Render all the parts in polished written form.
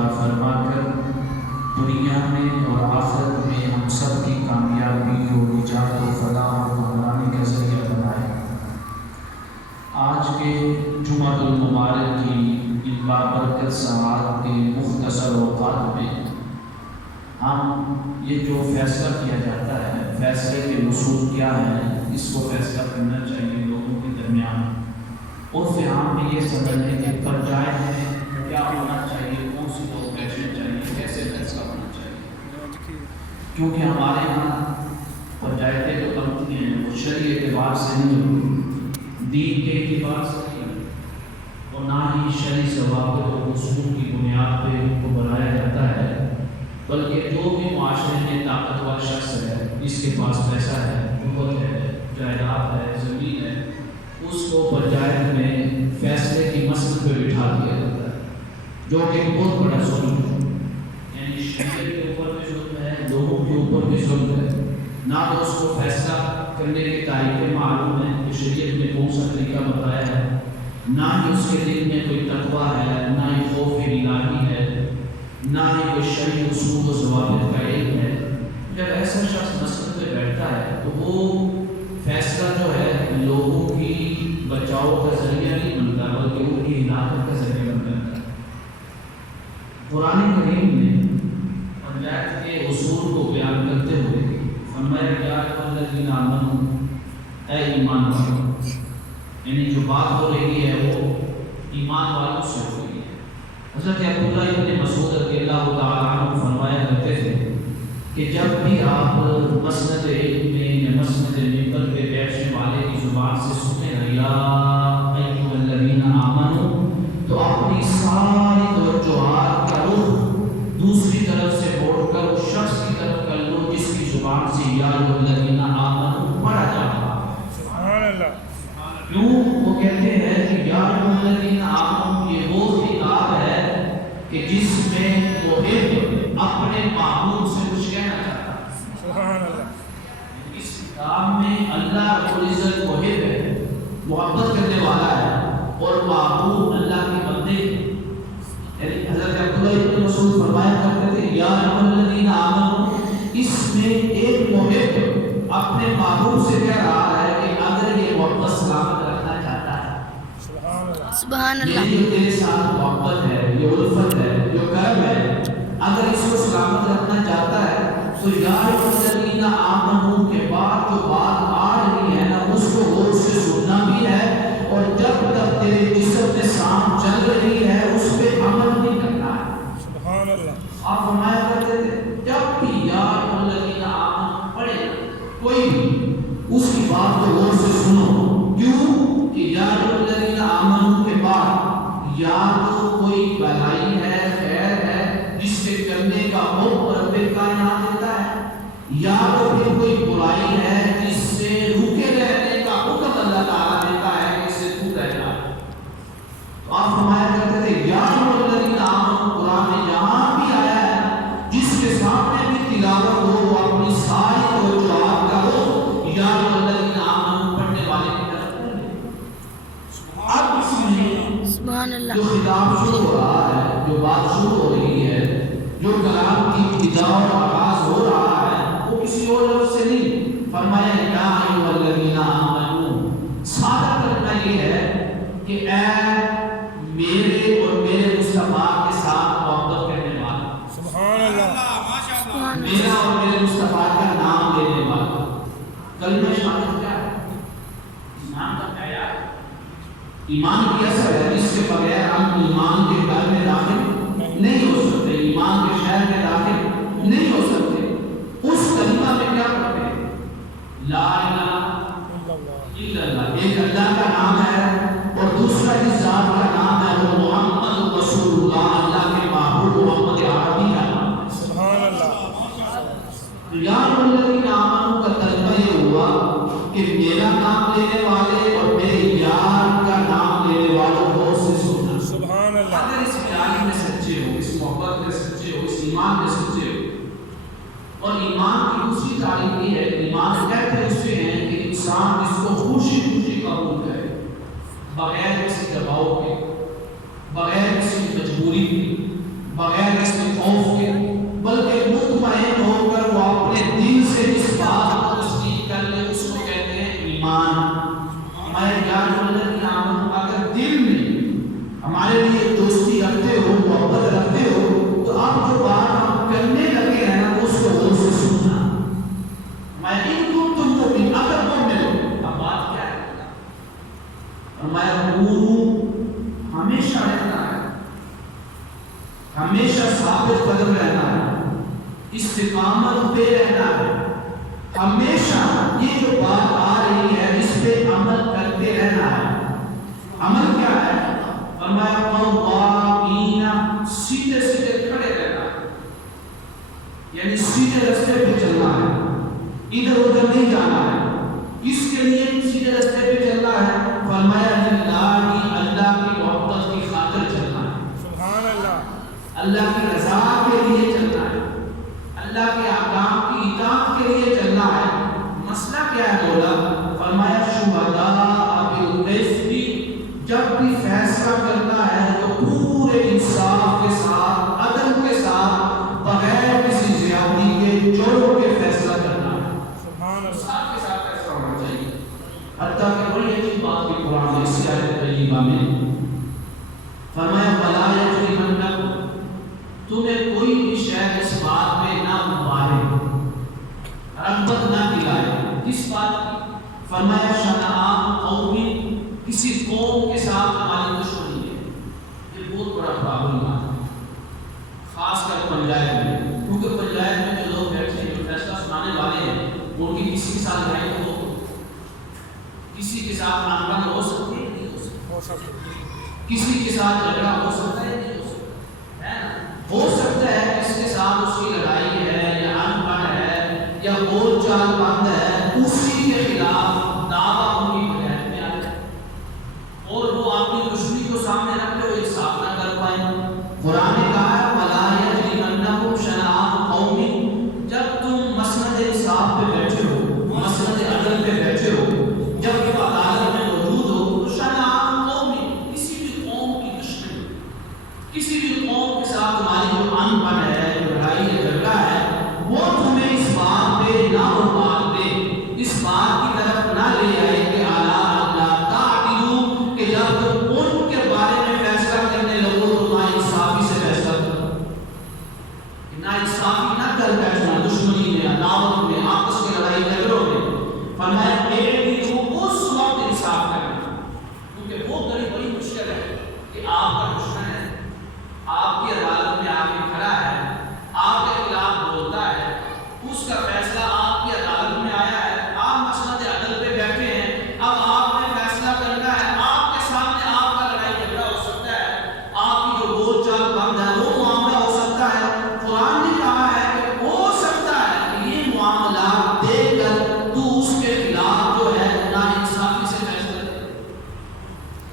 عطا فرما کر دنیا میں اور آخرت میں ہم سب کی کامیابی اور نجات و فلاح اور کامرانی کا ذریعہ بنائے۔ آج کے جمعہ المبارک کی ان بابرکت ساعات کے مختصر اوقات میں ہم یہ جو فیصلہ کیا جاتا ہے، فیصلے کے اصول کیا ہیں، اس کو فیصلہ کرنا چاہیے لوگوں کے درمیان۔ عرف عام میں یہ سمجھنے کہ پنچایت میں کیا ہونا چاہیے، کون سی لوگ بیٹھنے چاہیے، کیسے فیصلہ ہونا چاہیے، کیونکہ ہمارے یہاں پنچایتیں جو بنتی ہیں وہ شرعی اعتبار سے نہیں ہوتی، دین کے اعتبار سے نہیں، اور نہ ہی شرعی ضوابط اور اصول کی بنیاد پہ ان کو بنایا جاتا ہے، بلکہ جو بھی معاشرے میں طاقتور شخص ہے، جس کے پاس پیسہ ہے، قوت ہے، جائیداد ہے، زمین ہے، اس کو پنچایت میں فیصلے کی مسئلے پہ بٹھا دیا جاتا ہے، جو کہ ایک بہت بڑا ظلم ہے۔ یعنی شہر کے اوپر بھی ظلم ہے، لوگوں کے اوپر بھی ظلم ہے، نہ تو اس کو فیصلہ کرنے کے طریقے معلوم ہیں کہ شریعت نے کون سا طریقہ بتایا ہے، نہ ہی اس کے دل میں کوئی تقویٰ ہے، نہ ہی خوف الہی ہے، نہ ہی کوئی شرعی اصول و ضوابط کا علم ہے۔ جب ایسا شخص مسئلے پہ بیٹھتا ہے تو وہ فیصلہ جو ہے لوگوں کی بچاؤ کا ذریعہ نہیں بنتا، بلکہ ان کی ہلاکت کا ذریعہ بن جاتا ہے۔ قرآن کریم نے پنچایت کے اصول کو بیان کرتے ہوئے فرمایا یا ایھا الذین آمنوا، اے ایمان والو، یعنی جو بات ہو رہی ہے وہ ایمان والوں سے ہو رہی ہے۔ حضرت عبداللہ ابن مسعود رضی اللہ تعالیٰ عنہ فرمایا کرتے تھے کہ جب بھی آپ مسند علم میں یا مسند ممبر پہ بیٹھنے والے کی زبان سے سنیں یا ایھا الذین آمنوا، تو اپنی ساری توجہات کا رخ دوسری طرف سے موڑ کر اس شخص کی طرف کر لو جس کی زبان سے یا ایھا الذین آمنوا پڑھا جا رہا ہے۔ سبحان اللہ۔ کیوں؟ وہ کہتے ہیں کہ یا ایھا الذین آمنوا یہ وہ خطاب ہے کہ جس میں محب اپنے معبود سے کچھ کہنا چاہتا ہے۔ سبحان اللہ۔ اس کتاب میں اللہ رب العزت محب ہے، محبت کرنے والا ہے، اور معبود اللہ کے بندے ہیں۔ یعنی حضرت عبداللہ ابن مسعود فرمایا کرتے تھے یا ایھا الذین آمنوا، اس میں ایک محب اپنے معبود سے کہہ رہا ہے کہ اگر یہ محبت سلامت رکھنا چاہتا ہے، سبحان اللہ، یہ تیرے ساتھ محبت ہے، یہ الفت ہے، جو کرم ہے، اگر اس کو سلامت رکھنا چاہتا ہے تو یا ایھا الذین آمنوا کے بعد جو بات آ رہی ہے نا اس کو غور سے سننا بھی ہے، اور جب تک تیرے جسم میں سانس چل رہی ہے اس پہ عمل بھی کرنا ہے۔ سبحان اللہ۔ آپ فرمایا کرتے تھے جب بھی یا ایھا الذین آمنوا پڑھے کوئی بھی اس کی بات کو غور سے سنو، کیوں کہ یا ایھا الذین آمنوا کے بعد یا تو کوئی بھلائی ہے، خیر ہے جس سے کرنے کا حکم رب کائنات دیتا ہے، یا تو پھر کوئی برائی ہے جس سے روکے رہنے کا حکم اللہ تعالیٰ دیتا ہے کہ اس سے دور رہنا۔ تو آپ فرمایا کرتے تھے یا ایھا الذین آمنوا قرآن میں جہاں بھی آیا ہے جس کے سامنے بھی تلاوت ہو وہ اپنی ساری توجہات کا ہو یا ایھا الذین آمنوا پڑھنے والے کی طرف کرے۔ اب اس میں جو خطاب شروع ہو رہا ہے، جو بات شروع ہو رہی ہے، جو کلام کی ابتدا اور آغاز ہو رہا ہے وہ کسی اور لفظ سے نہیں، فرمایا یا ایھا الذین آمنوا۔ سادہ کرنا یہ ہے کہ اے میرے اور میرے مصطفیٰ کے ساتھ محبت کرنے والا، سبحان اللہ، میرا اور میرے مصطفیٰ کا نام لینے والا۔ کلمہ شہادت کیا ہے؟ ایمان کا کیا ہے؟ ایمان کی اصل ہے جس کے بغیر ہم ایمان کے گھر میں داخل نہیں ہو سکتے، ایمان کے شہر میں داخل نہیں ہو سکتے۔ اس کلمہ میں کیا پڑھتے ہیں؟ لا الہ الا اللہ، ایک اللہ کا نام ہے اور دوسرا اس ذات کا نام ہے وہ محمد رسول اللہ، اللہ کے محبوب محمد عربی کا نام ہے۔ سبحان اللہ۔ یا ایھا الذین آمنوا کا ترجمہ یہ ہوا کہ میرا نام لینے والے اور میرے یار کا نام لینے والوں کو سے سننا۔ سبحان اللہ۔ اگر اس پیاری میں سچے ہو، اس محبت میں سچے ہو، اس ایمان میں سچے ہو، اور ایمان کی دوسری تعریف یہ ہے، ایمان کہتے اسے ہیں کہ انسان اس کو خوشی خوشی قبول کرے، بغیر کسی دباؤ کے، بغیر کسی مجبوری کے، بغیر ہمیشہ ثابت قدم رہنا ہے، استقامت پہ رہنا ہے، ہمیشہ یہ جو بات آ رہی ہے اس پہ عمل کرتے رہنا ہے۔ عمل کیا ہے؟ فرمایا قوامین، سیدھے سیدھے کھڑے رہنا ہے، یعنی سیدھے رستے پہ چلنا ہے، ادھر ادھر نہیں جانا ہے۔ اس کے لیے سیدھے رستے پہ چلنا ہے، فرمایا للہ، اللہ کی محبت کی خاطر چلنا ہے، سبحان اللہ، اللہ کی رضا کے لیے چلنا ہے، اللہ کے احکام کی اطاعت کے لیے چلنا ہے۔ مسئلہ کیا ہے بولا؟ فرمایا شہداء بالقسط، جب بھی فیصلہ کرنا ہے تو پورے انصاف کے ساتھ، عدل کے ساتھ، بغیر کسی زیادتی کے، جرم کے فیصلہ کرنا ہے، سبحان اللہ، انصاف کے ساتھ فیصلہ ہونا چاہیے۔ حتیٰ کہ بڑی اچھی بات کی قرآن نے اس آیت طیبہ میں فرمایا وَلَا يَجْرِمَنَّكُمْ، تمہیں کوئی بھی شے اس بات میں نہ مبارے، رغبت نہ دلائے، کس بات کی؟ فرمایا شنآن قوم، کسی قوم کے ساتھ ہماری دشمنی ہے۔ یہ بہت بڑا پرابلم ہے، خاص کر پنجاب میں، کیونکہ پنجاب میں جو لوگ بیٹھے ہیں، جو فیصلہ سنانے والے ہیں، ان کی کسی کے ساتھ لڑائی ہو، کسی کے ساتھ آنکھیں ہو سکتی ہے، نہیں ہو سکتی، کسی کے ساتھ جھگڑا ہو سکتا ہے، نہیں ہو سکتا ہے نا؟ ہو سکتا ہے اس کے ساتھ اس کی لڑائی ہے، یا ان پڑھ ہے، یا بول چال بند ہے، اسی کے خلاف دعویٰ ان کی بغیر میں آ جائے اور وہ اپنی دشمنی کو سامنے رکھتے ہوئے انصاف نہ کر پائیں۔ قرآن نے کہا ہے وَلَا يَجْرِمَنَّكُمْ شَنَآنُ قَوْمٍ، جب تم مسند انصاف پہ بیٹھے ہو، مسند عدل پہ بیٹھے ہو، جب تم عدالت میں موجود ہو، تو شنآن قوم، کسی بھی قوم کی دشمنی، کسی بھی قوم کے ساتھ تمہاری جو ان بن ہے، جو لڑائی ہے، جھگڑا ہے، وہ تمہیں اس بات پہ نہ ابال دے، اس بات کی طرف نہ لے آئے کہ اعلیٰ اللہ تعدلوا، کہ جب تم ان کے بارے میں فیصلہ کرنے لگو تو نا انصافی سے فیصلہ کرو، نا انصافی نہ کر بیٹھنا دشمنی میں، عداوت میں، آپس کی لڑائی جھگڑوں میں۔ فرمایا اس وقت انصاف کرنا، کیونکہ وہ بڑی مشکل ہے کہ آپ کا دشمن ہے، آپ کی عدالت میں آ کے کھڑا ہے، آپ کے خلاف بولتا ہے، اس کا فیصلہ آپ کی عدالت میں آیا ہے، آپ مسند عدل پہ بیٹھے ہیں، اب آپ نے فیصلہ کرنا ہے، آپ کے سامنے آپ کا لڑائی جھگڑا ہو سکتا ہے، آپ کی جو بول چال بند ہے وہ معاملہ ہو سکتا ہے۔ قرآن نے کہا ہے کہ ہو سکتا ہے کہ یہ معاملات دیکھ کر تو اس کے خلاف جو ہے نا انصافی سے فیصلہ کرے۔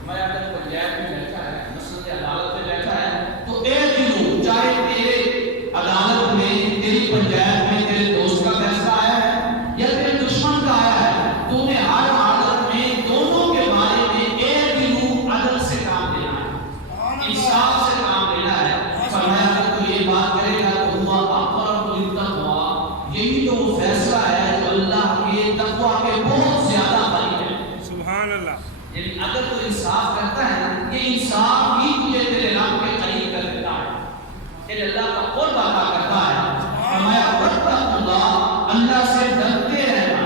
میں اگر پنجاب میں بیٹھا ہے، مسند عدالت میں بیٹھا ہے، تو ایک دن چاہے تیرے عدالت میں، تیری پنجاب میں تیرے دوست کا فیصلہ آیا ہے یا تیرے دشمن کا آیا ہے، تو انہیں ہر حالت میں دونوں کے بارے میں ایک دن عدل سے کام لینا ہے، انصاف سے کام لینا ہے۔ فرمایا کہ تو یہ بات کرے گا تو ہوا اقرب للتقوی، یہی تو وہ فیصلہ ہے جو اللہ کے تقوی کے بہت زیادہ قریب ہے، سبحان اللہ۔ یعنی اگر تو انصاف کرتا ہے نا، یہ انصاف ہی تجھے تیرے رب کے قریب کر دیتا ہے، تیرے اللہ کا قرب عطا کرتا ہے۔ فرمایا واتقوا اللہ، اللہ سے ڈرتے رہنا،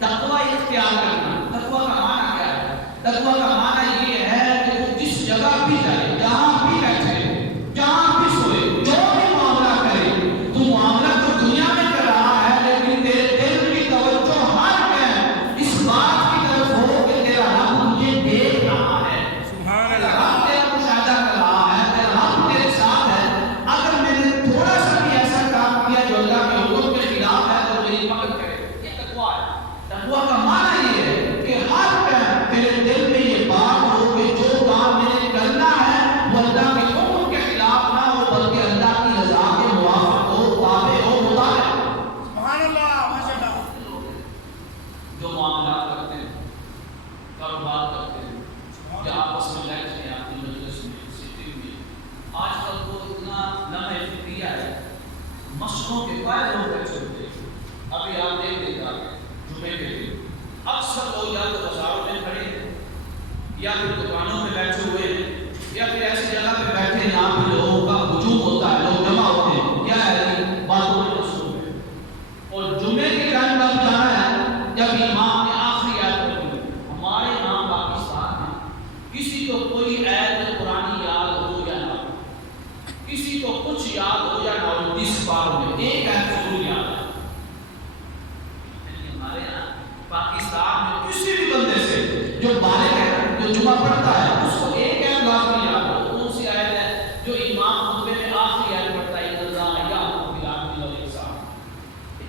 تقوی اختیار کرنا۔ تقوی کا معنی کیا ہے؟ تقوی کا معنی یہ ہے کہ تو جس جگہ بھی جائے، جہاں بھی بیٹھے، جہاں بھی سوئے، جو بھی معاملہ کرے، تو معاملہ تو دنیا میں کر رہا ہے، لیکن تیرے دل کی توجہ ہر ٹائم اس بات کی طرف ہو کہ تیرا رب مجھے دیکھ رہا ہے، تیرا رب تیرا مشاہدہ کر رہا ہے، تیرا رب تیرے ساتھ ہے۔ اگر میں نے تھوڑا سا بھی ایسا کام کیا جو اللہ کے حکم کے خلاف ہے تو میری مدد کرے، یہ تقویٰ ہے۔ تقویٰ کا معنی یہ ہے کہ ہر ٹائم تیرے دل میں یہ بات ہو کہ جو کام میں نے کرنا ہے وہ اللہ کے حکم کے خلاف نہ ہو، بلکہ اللہ کی رضا کے موافق ہو، تابع ہو، مطابق ہو۔ سبحان اللہ، ماشاء اللہ۔ جو معاملات کرتے ہیں، کاروبار کرتے ہیں، یا آپس میں بیٹھتے ہیں اپنی مجلس میں، سٹنگ میں، آج کل تو اتنا لمحہ فکریہ ہے، مسجدوں کے پائے لوگ بیٹھے ہوتے ہیں۔ ابھی آپ دیکھ لیں گے جمعے کے دن اکثر لوگ یا تو بازاروں میں کھڑے ہیں، یا پھر دکانوں میں بیٹھے ہوئے ہیں، یا پھر ایسی جگہ پہ بیٹھے ہیں جہاں پہ لوگوں کا ہجوم ہوتا ہے، لوگ جمع ہوتے ہیں، کیا ہے باتوں میں مصروف ہے۔ اور جمعے کے ٹائم کب جانا ہے؟ جب امام نے آخری آیت پڑھی۔ ہمارے یہاں پاکستان میں کسی کو کوئی آیت قرآن یاد ہو یا نہ ہو، کسی کو کچھ یاد ہو یا نہ ہو 20 باروں میں ایک آیت ضرور یاد ہے. ہمارے یہاں پاکستان میں کسی بھی بندے سے جو بالغ ہے جو جمعہ پڑھتا ہے اس کو ایک آیت لازمی یاد ہو. کون سی آیت ہے؟ جو امام خطبے میں آخری آیت پڑھتا ہے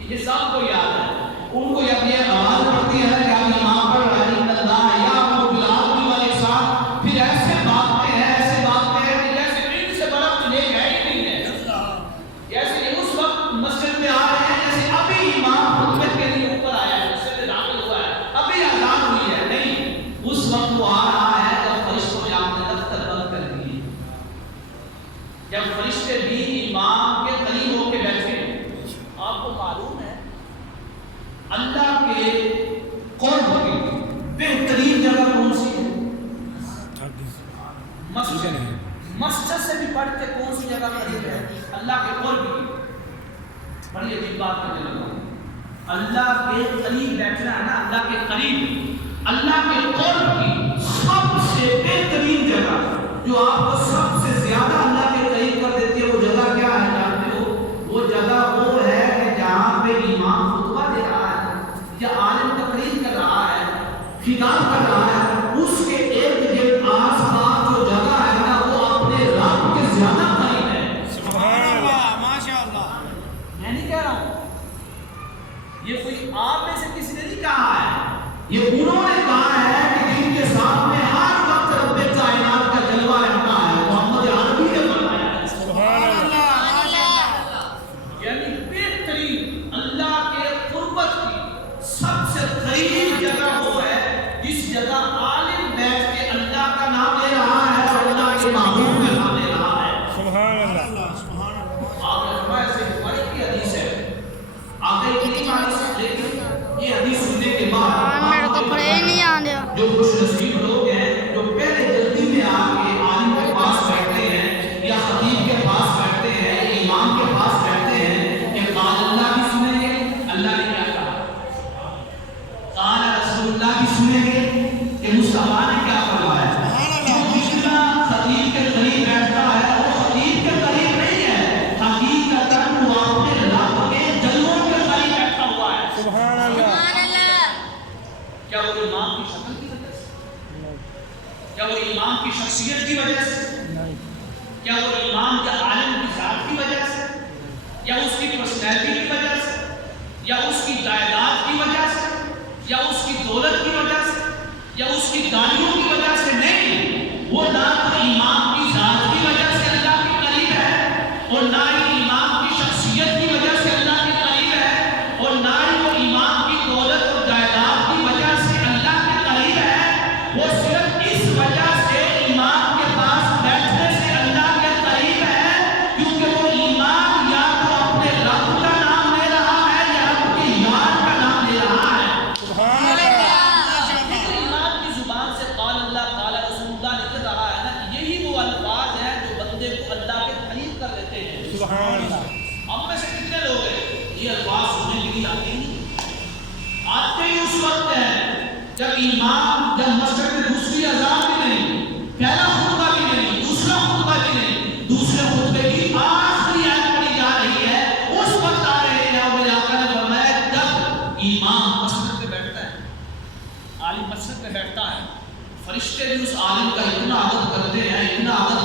یہ سب کو یاد ہے. ان کو یہ آواز پڑتی ہے کہ آپ امام پڑھ رہے ہیں اللہ یامر بالعدل والاحسان، پھر ایسے باتیں ہیں کہ جیسے ان سے بڑا تو نیک ہے ہی نہیں ہے. جیسے اس وقت مسجد میں آ رہے ہیں جیسے ابھی امام خطبے کے لیے اوپر آیا ہے، مسجد میں داخل ہوا ہے، ابھی اذان ہوئی ہے. نہیں، اس وقت وہ آ رہا ہے جب فرشتوں نے اپنے دفتر بند کر دیے، جب فرشتے بھی امام کے قریب ہو کے بیٹھے. آپ کو معلوم ہے اللہ کے قرب کی بہترین جگہ کون سی ہے؟ مسجد سے بھی بڑھ کے کون سی جگہ قریب ہے؟ اللہ کے قرب کی. بڑی عجیب بات کرنے لگا. اللہ کے قریب بیٹھنا ہے نا، اللہ کے قریب، اللہ کے قرب کی سب سے بہترین جگہ جو آپ کو سب سے زیادہ اللہ کے قریب کر دیتی ہے، وہ جگہ کیا ہے جانتے ہو؟ وہ جگہ وہ ہے کہ جہاں پہ امام خطبہ دے رہا ہے یا عالم تقریر کر رہا ہے، خطاب کر رہا ہے، اس کے ارد گرد آس پاس جو جگہ ہے نا وہ اپنے رب کے زیادہ قریب ہے. سبحان اللہ، ماشاء اللہ. میں نہیں کہہ رہا ہوں، یہ کوئی آپ میں سے کسی نے نہیں کہا ہے، یہ انہوں نے کہا ہے کہ جن کے سامنے ہر وقت رب کائنات کا جلوہ رہتا ہے. محمد عربی نے فرمایا ہے سبحان اللہ، ماشاء اللہ. یعنی بہترین اللہ کے قربت کی سب سے قریب جگہ وہ ہے جس جگہ عالم بیٹھ کے اللہ کا نام لے رہا ہے اور اللہ کے محبوب کا نام لے رہا ہے. سبحان اللہ، سبحان اللہ. آپ نے فرمایا سے بڑی کی حدیث ہے، آگے اتنی حدیث ہے، لیکن یہ حدیث سننے کے بعد میرے کو پڑھے ہی نہیں آنے. جو خوش نصیب لوگ ہیں جو پہلے جلدی میں آ کے عالم کے پاس بیٹھتے ہیں یا خطیب کے پاس بیٹھتے ہیں یا امام کے پاس بیٹھتے ہیں، کہ قال اللہ بھی سنیں گے اللہ نے کیا کہا، قال رسول اللہ بھی سنیں گے کہ مصطفیٰ نے کیا فرمایا. جو جتنا خطیب کے قریب بیٹھتا ہے وہ خطیب کے قریب نہیں ہے، حقیقتاً وہ اپنے رب کے جلووں کے قریب بیٹھا ہوا ہے. سبحان اللہ. کیا وہ امام کی شکل کی وجہ سے؟ کیا وہ امام کی شخصیت کی وجہ سے؟ کیا وہ امام یا عالم کی ذات کی وجہ سے، یا اس کی پرسنالٹی کی وجہ سے، یا اس کی جائیداد کی وجہ سے، یا اس کی دولت کی وجہ سے، یا اس کی داڑیوں کی وجہ سے؟ نہیں، وہ نہ تو امام کی ذات کی وجہ سے اللہ کے قریب ہے اور نہ ہی امام کی شخصیت کی وجہ سے اللہ کے قریب ہے اور نہ ہی وہ امام کی دولت اور جائیداد کی وجہ سے اللہ کے قریب ہے. وہ صرف اس وجہ سے امام کے پاس بیٹھنے سے اللہ کے قریب ہے کیونکہ وہ امام یا تو اپنے رب کا نام لے رہا ہے یا اپنے یار کا نام لے رہا ہے. سبحان اللہ. امام کی زبان سے قال اللہ قال رسول اللہ نکل رہا ہے نا، یہی وہ الفاظ ہیں جو بندے کو اللہ کے قریب کر دیتے ہیں. سبحان اللہ. ہم میں سے کتنے لوگ ہیں یہ الفاظ سننے کے لیے آتے ہی آتے ہی اس وقت ہے جب امام جب مسجد میں دوسری اذان بھی نہیں، پہلا خطبہ بھی نہیں، دوسرا خطبہ بھی نہیں، دوسرے خطبے کی آخری آیت پڑھی جا رہی ہے، اس وقت آ رہے ہیں. اور میرے آقا نے فرمایا جب امام مسجد میں بیٹھتا ہے، عالم مسجد میں بیٹھتا ہے، فرشتے بھی اس عالم کا اتنا عدد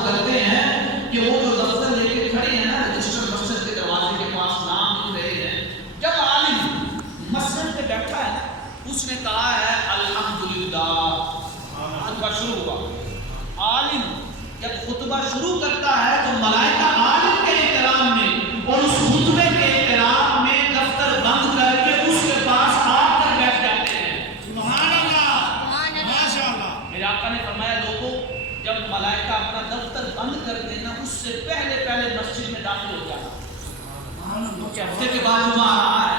کرتے ہیں کہ وہ جو دفتر لے کے کھڑے ہیں نا رجسٹر مسجد کے دروازے کے پاس نام لکھ رہے ہیں، جب عالم مسجد میں بیٹھا ہے اس نے کہا ہے الحمدللہ، خطبہ شروع ہوا. عالم جب خطبہ شروع کرتا ہے تو ملائکہ عالم کے احترام میں اور اس خطبے کے احترام میں دفتر بند کر کے اس کے پاس آ کر بیٹھ جاتے ہیں. سبحان اللہ، ماشاء اللہ. میرے آقا نے فرمایا لوگوں جب ملائکہ اپنا دفتر بند کر دینا اس سے پہلے مسجد میں داخل ہو جانا. کیونکہ ہفتے کے بعد جمعہ آ رہا ہے،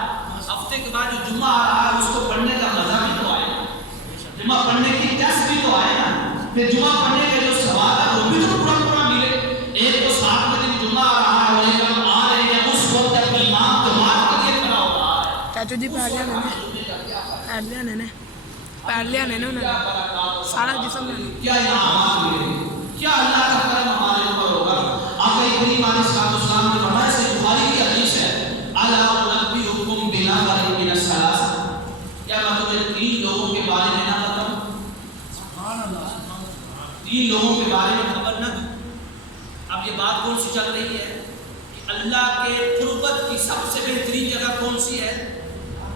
ہفتے کے بعد جو جمعہ آ رہا ہے اس کو پڑھنے کا مزہ بھی تو آئے گا، جمعہ پڑھنے کی ٹیسٹ بھی تو آئے نا، پھر جمعہ پڑھنے کے جو ثواب ہے وہ بھی تو پورا ملے. ایک تو 7 بجے جمعہ آ رہا ہے اور ایک ہم آ رہے ہیں اس وقت تک امام جماعت کے لیے کھڑا ہو رہا ہے. چاچو جی پہل لیا نے انہوں نے سارا جسم کیا انعامات ملے، کیا اللہ کا کرم ہمارے اوپر ہوگا. آگے کریم علیہ السلام نے فرمایا، صحیح بخاری کی حدیث ہے، الا انبئکم بنفر من الثلاث، کیا میں تمہیں 3 لوگوں کے بارے میں نہ بتاؤں؟ سبحان اللہ، 3 لوگوں کے بارے میں خبر نہ دوں؟ اب یہ بات کون سی چل رہی ہے کہ اللہ کے قربت کی سب سے بہترین جگہ کون سی ہے؟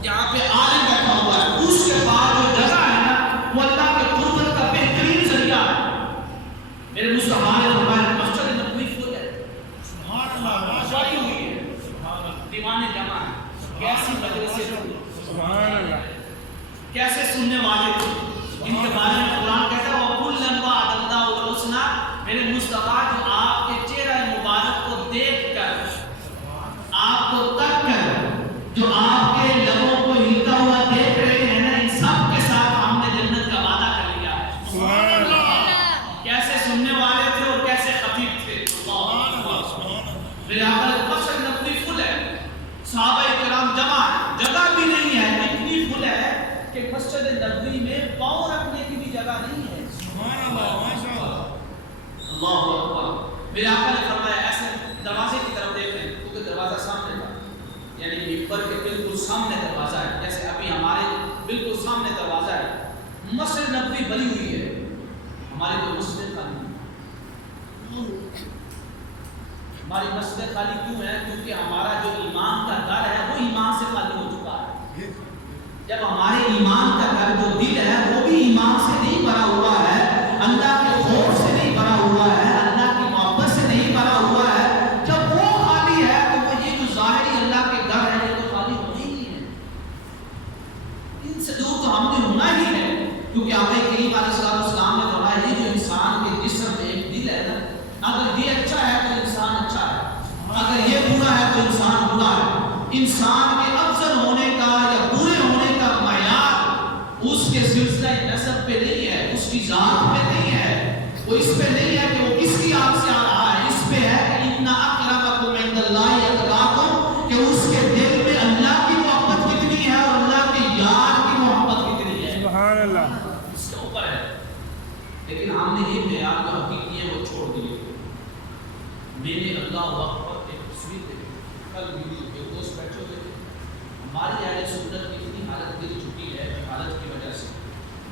جہاں پہ عالم بیٹھا ہوا ہے، اس کے بعد جو جگہ ہے نا وہ اللہ کے قربت کا بہترین ذریعہ ہے۔ میرے مصطفیٰ نے فرمایا مسجد نبوی فل ہے، سبحان اللہ، شادی ہوئی ہے، دیوانے جمع ہے، کیسی مجلسیں تھیں، سبحان اللہ، کیسے سننے والے تھے، ان کے بارے میں قرآن کہتا ہے وَكُلًّا وَعَدَ اللَّهُ الْحُسْنَىٰ، میرے مصطفیٰ جو آپ کے چہرہ مبارک کو دیکھ کر، آپ کو تک کر، جو آپ کے لبوں کو ہلتا ہوا دیکھ رہے ہیں نا، ان سب کے ساتھ ہم نے جنت کا وعدہ کر لیا ہے۔ سبحان اللہ، کیسے سننے والے تھے اور کیسے خطیب تھے، سبحان اللہ، سبحان اللہ، میرے آقا کی مسجد نبوی فل ہے، صحابہ کرام جمع ہے، جگہ بھی نہیں ہے، اتنی فل ہے کہ مسجد نبوی میں پاؤں رکھنے کی بھی جگہ نہیں ہے۔ سبحان اللہ، ماشاء اللہ، اللہ اکبر۔ میرے آقا نے فرمایا ایسے دروازے کی طرف دیکھ رہے ہیں کیونکہ دروازہ سامنے تھا، یعنی ممبر کے بالکل سامنے دروازہ ہے، جیسے ابھی ہمارے بالکل سامنے دروازہ ہے، مسجد نبوی بنی ہوئی ہے، ہماری تو مسجد خالی ہے۔ ہماری مسجد خالی کیوں ہے؟ کیونکہ ہمارا جو ایمان کا گھر ہے وہ ایمان سے خالی ہو چکا ہے۔ جب ہمارے ایمان کا گھر جو دل ہے وہ بھی ایمان سے نہیں بھرا ہوا ہے، اللہ کے خوف سے نہیں بھرا ہوا ہے، اللہ کی محبت سے نہیں بھرا ہوا ہے، جب وہ خالی ہے تو وہ یہ جو ظاہری اللہ کے گھر ہے یہ تو خالی ہونے ہی نہیں ہے۔ ان سے دور تو ہم نے ہونا ہی ہے، کیونکہ آقا کریم علیہ السلام نے فرمایا یہ جو انسان کے جسم میں ایک دل ہے نا، اگر یہ اچھا ہے تو انسان اچھا ہے، اگر یہ برا ہے تو انسان برا ہے۔ انسان کے افضل ہونے کا یا برے ہونے کا معیار اس کے سلسلہ نسب پہ نہیں ہے، اس کی ذات پہ نہیں ہے، وہ اس پہ نہیں ہے کہ وہ کس کی آنکھ سے آ رہا ہے، اس پہ ہے کہ ان اکرمکم عند اللہ اتقاکم، کہ اس کے دل میں اللہ کی محبت کتنی ہے اور اللہ کے یار کی محبت کتنی ہے، سبحان اللہ، اس کے اوپر ہے۔ لیکن ہم نے یہ معیار جو حقیقی ہے وہ چھوڑ دیے۔ میں نے اللہ اکبر ایک تصویر دیکھی، کل ویڈیو ایک دوست بیٹھے ہوئے تھے، ہماری اہل سنت کی اتنی حالت گر چکی ہے حالت کی وجہ سے،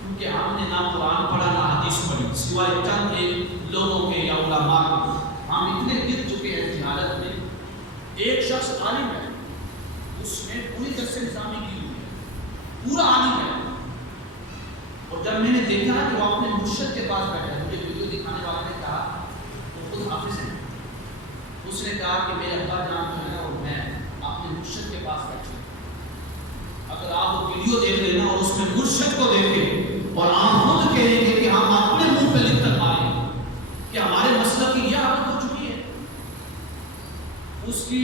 کیونکہ ہم نے نہ قرآن پڑھا نہ حدیث پڑھی، سوائے چند ایک لوگوں کے یا علماء کے، ہم اتنے گر چکے ہیں اس حالت میں۔ ایک شخص عالم ہے، اس نے پوری درس نظامی کی ہوئی ہے، پورا عالم ہے، اور جب میں نے دیکھا کہ وہ اپنے مرشد کے پاس بیٹھا ہے، مجھے ویڈیو دکھانے والے نے کہا وہ خود حافظ ہے، اس نے کہا کہ میرے ابا جان جو ہے اور میں اپنے مرشد کے پاس بیٹھے، اگر آپ وہ ویڈیو دیکھ لینا اور اس میں مرشد کو دیکھیں اور آپ خود کہیں گے کہ ہم اپنے منہ پہ لکھ کر پائیں کہ ہمارے مسلک کی یہ حالت ہو چکی ہے۔ اس کی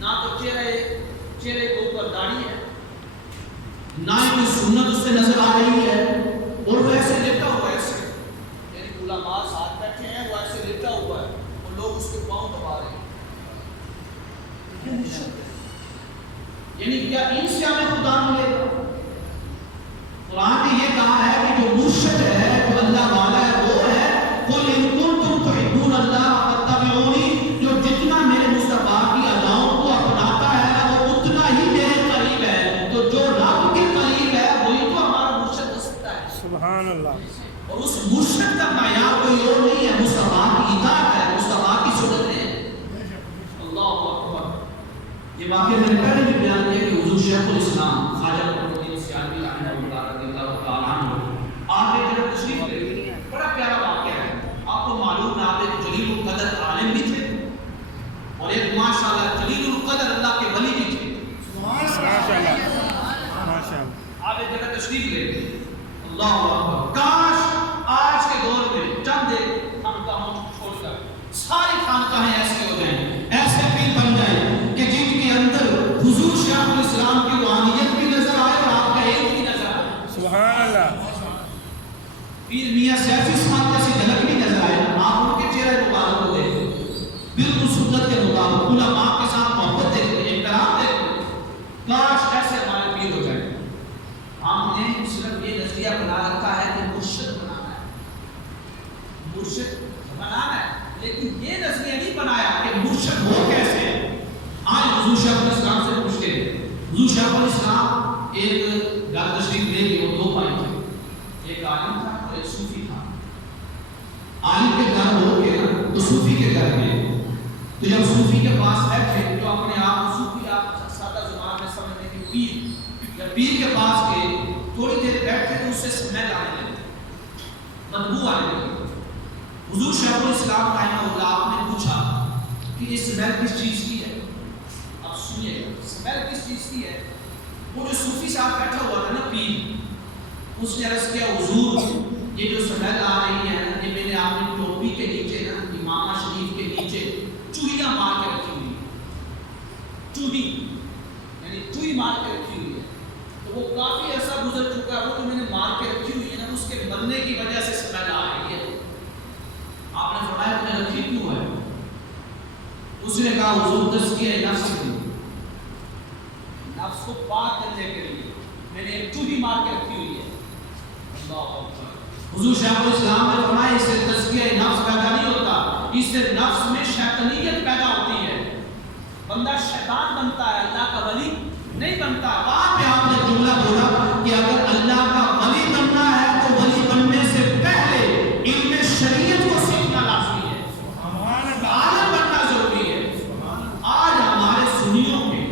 نہ تو چہرے کے اوپر داڑھی ہے، نہ ہی کوئی سنت اس سے نظر آ رہی ہے، اور وہ ایسے لیٹا ہوا ہے، ایسے یعنی علماء ساتھ بیٹھے ہیں، وہ ایسے لیٹا ہوا ہے اور لوگ اس کے پاؤں دبا رہے ہیں۔ یعنی کیا ان سے ہمیں خدا ملے گا؟ قرآن نے یہ کہا ہے کہ جو مرشد ہے، جو اللہ والا ہے، وہ ہے قُلْ إِن كُنتُمْ تُحِبُّونَ اللَّهَ فَاتَّبِعُونِی، جو جتنا میرے مصطفیٰ کی اداؤں کو اپناتا ہے وہ اتنا ہی میرے قریب ہے، تو جو رب کے قریب ہے وہی تو ہمارا مرشد ہو سکتا ہے۔ سبحان اللہ، اور اس مرشد کا معیار کوئی اور نہیں ہے، مصطفیٰ کی اطاعت ہے، مصطفیٰ کی سنت ہے۔ اللہ اکبر۔ یہ واقعہ میں نے پہلے بھی بیان کیا کہ حضور شیخ الاسلام خواجہ فرید سیالوی رحمہ اللہ رضی اللہ تعالیٰ عنہ آپ ایک جگہ تشریف لے گئے، بڑا پیارا واقعہ ہے، آپ کو معلوم ہے آپ ایک جلیل القدر عالم بھی تھے اور ایک ماشاءاللہ جلیل القدر اللہ کے ولی بھی تھے۔ ماشاء اللہ، ماشاء اللہ، آپ ایک جگہ تشریف لے گئے، اللہ اکبر۔ کاش آج کے دور میں چند ایک خانقاہوں چھوڑ کر ساری خانقاہیں ایسی ہو جائیں، ایسے پیر بن جائیں کہ جن کے اندر حضور شیخ الاسلام کی روحانیت بھی نظر آئے اور آپ کا علم بھی نظر آئے، سبحان اللہ، پیر میاں سیفی صاحب جیسی جھلک بھی نظر آئے، آپ ان کے چہرے مبارک کو دیکھیں، بالکل سنت کے مطابق علماء کے ساتھ محبت دیکھیں، احترام دیکھیں، کاش ایسے ہمارے پیر ہو جائیں۔ ہم نے صرف یہ نظریہ بنا رکھا ہے کہ مرشد بنانا ہے، مرشد بنانا ہے، لیکن یہ نظریہ نہیں بنایا کہ حضور شیخ الاسلام سے پوچھتے ہیں. حضور شیخ الاسلام ایک گھر تشریف لے گئے اور 2 بھائی تھے, ایک عالم تھا اور ایک صوفی تھا. عالم کے گھر ہو کے نا تو صوفی کے گھر گئے. تو جب صوفی کے پاس بیٹھے تو اپنے آپ کو صوفی, آپ سادہ زبان میں سمجھنے کے پیر, جب پیر کے پاس گئے تھوڑی دیر بیٹھے تو اس سے سمیل آنے لگی, بدبو آنے لگی. حضور شیخ الاسلام رحمہ اللہ آپ نے پوچھا کہ یہ سمیل کس چیز کی ہے؟ اب سنیے گا, سمیل کس چیز کی ہے؟ وہ جو صوفی صاحب بیٹھا ہوا تھا نا پیر, اس نے عرض کیا حضور یہ جو سمیل آ رہی ہے نا, یہ میرے آپ نے ٹوپی کے نیچے نا, امامہ شریف کے نیچے چوہیاں مار کے رکھی ہوئی, چوہی یعنی چوہی مار کے رکھی ہوئی ہے. تو وہ کافی عرصہ گزر چکا ہے, وہ جو میں نے مار کے رکھی ہوئی ہے نا, اس کے مرنے کی وجہ سے سمیل آ رہی ہے. آپ نے فرمایا تم نے رکھی کیوں ہے؟ اس نے کہا حضور تزکیہ نفس کے لیے, نفس کو پاک کرنے کے لیے میں نے ایک چوہی مار کے رکھی ہوئی ہے. اللہ اکبر. حضور شیخ الاسلام نے فرمایا اس سے تزکیہ نفس پیدا نہیں ہوتا, اس سے نفس میں شیطانیت پیدا ہوتی ہے, بندہ شیطان بنتا ہے, اللہ کا ولی نہیں بنتا. بعد میں آپ نے جملہ بولا کہ اگر اللہ کا ولی بننا ہے تو ولی بننے سے پہلے علم شریعت کو سیکھنا لازمی ہے, عالم بننا ضروری ہے. آج ہمارے سنیوں میں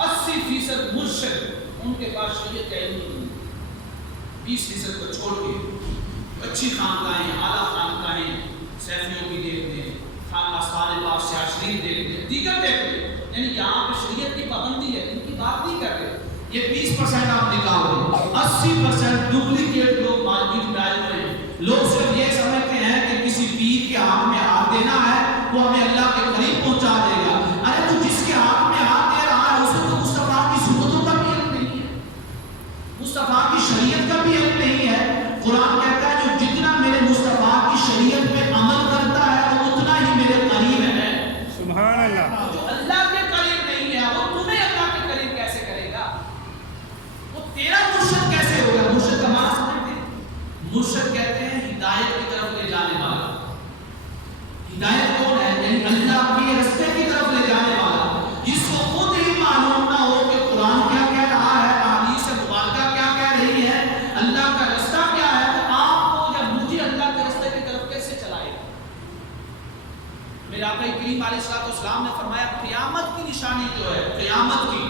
80% مرشد ان کے پاس شریعت کا علم نہیں, 20% کو چھوڑ کے اچھی خانقاہیں, اعلیٰ خانقاہیں, سیفیوں کی دیکھ لیں, خانقاہ صالح پاک شاہ شریف دیکھ لیں, دیگر دیکھ لیں, یعنی یہاں پہ شریعت کی پابندی ہے, ان کی بات نہیں کر رہے. یہ 20% آپ نکال دیں, 80% ڈپلیکیٹ لوگ مارکیٹ میں آئے ہوئے ہیں. لوگ صرف یہ سمجھتے ہیں کہ کسی پیر کے ہاتھ میں ہاتھ دینا ہے وہ ہمیں اللہ کے قریب پہنچا دے گا. ارے تو جس کے ہاتھ میں ہاتھ دے رہا ہے اسے تو مصطفیٰ کی سنتوں کا بھی علم نہیں ہے, مصطفیٰ کی شریعت کا بھی علم نہیں ہے. قرآن کہتا ہے جو جتنا میرے مصطفیٰ کی شریعت میں عمل کرتا ہے وہ اتنا ہی میرے قریب ہے. سبحان اللہ. جو اللہ کے قریب نہیں ہے وہ تمہیں اللہ کے قریب کیسے کرے گا؟ وہ تیرا مرشد کیسے ہوگا؟ مرشد کا معنی سمجھتے ہیں؟ مرشد کہتے ہیں ہدایت کی طرف لے جانے والا. ہدایت کون ہے؟ یعنی اللہ کے راستے کی طرف لے جانے والا, جس کو خود ہی معلوم نہ ہو کہ قرآن کیا کہہ رہا ہے, احادیث مبارکہ کیا کہہ رہی ہے, اللہ کا راستہ کیا ہے, تو آپ کو یا مجھے اللہ کے راستے کی طرف کیسے چلائے گا؟ میرے آقا کریم علیہ السلام نے فرمایا قیامت کی نشانی جو ہے, قیامت کی,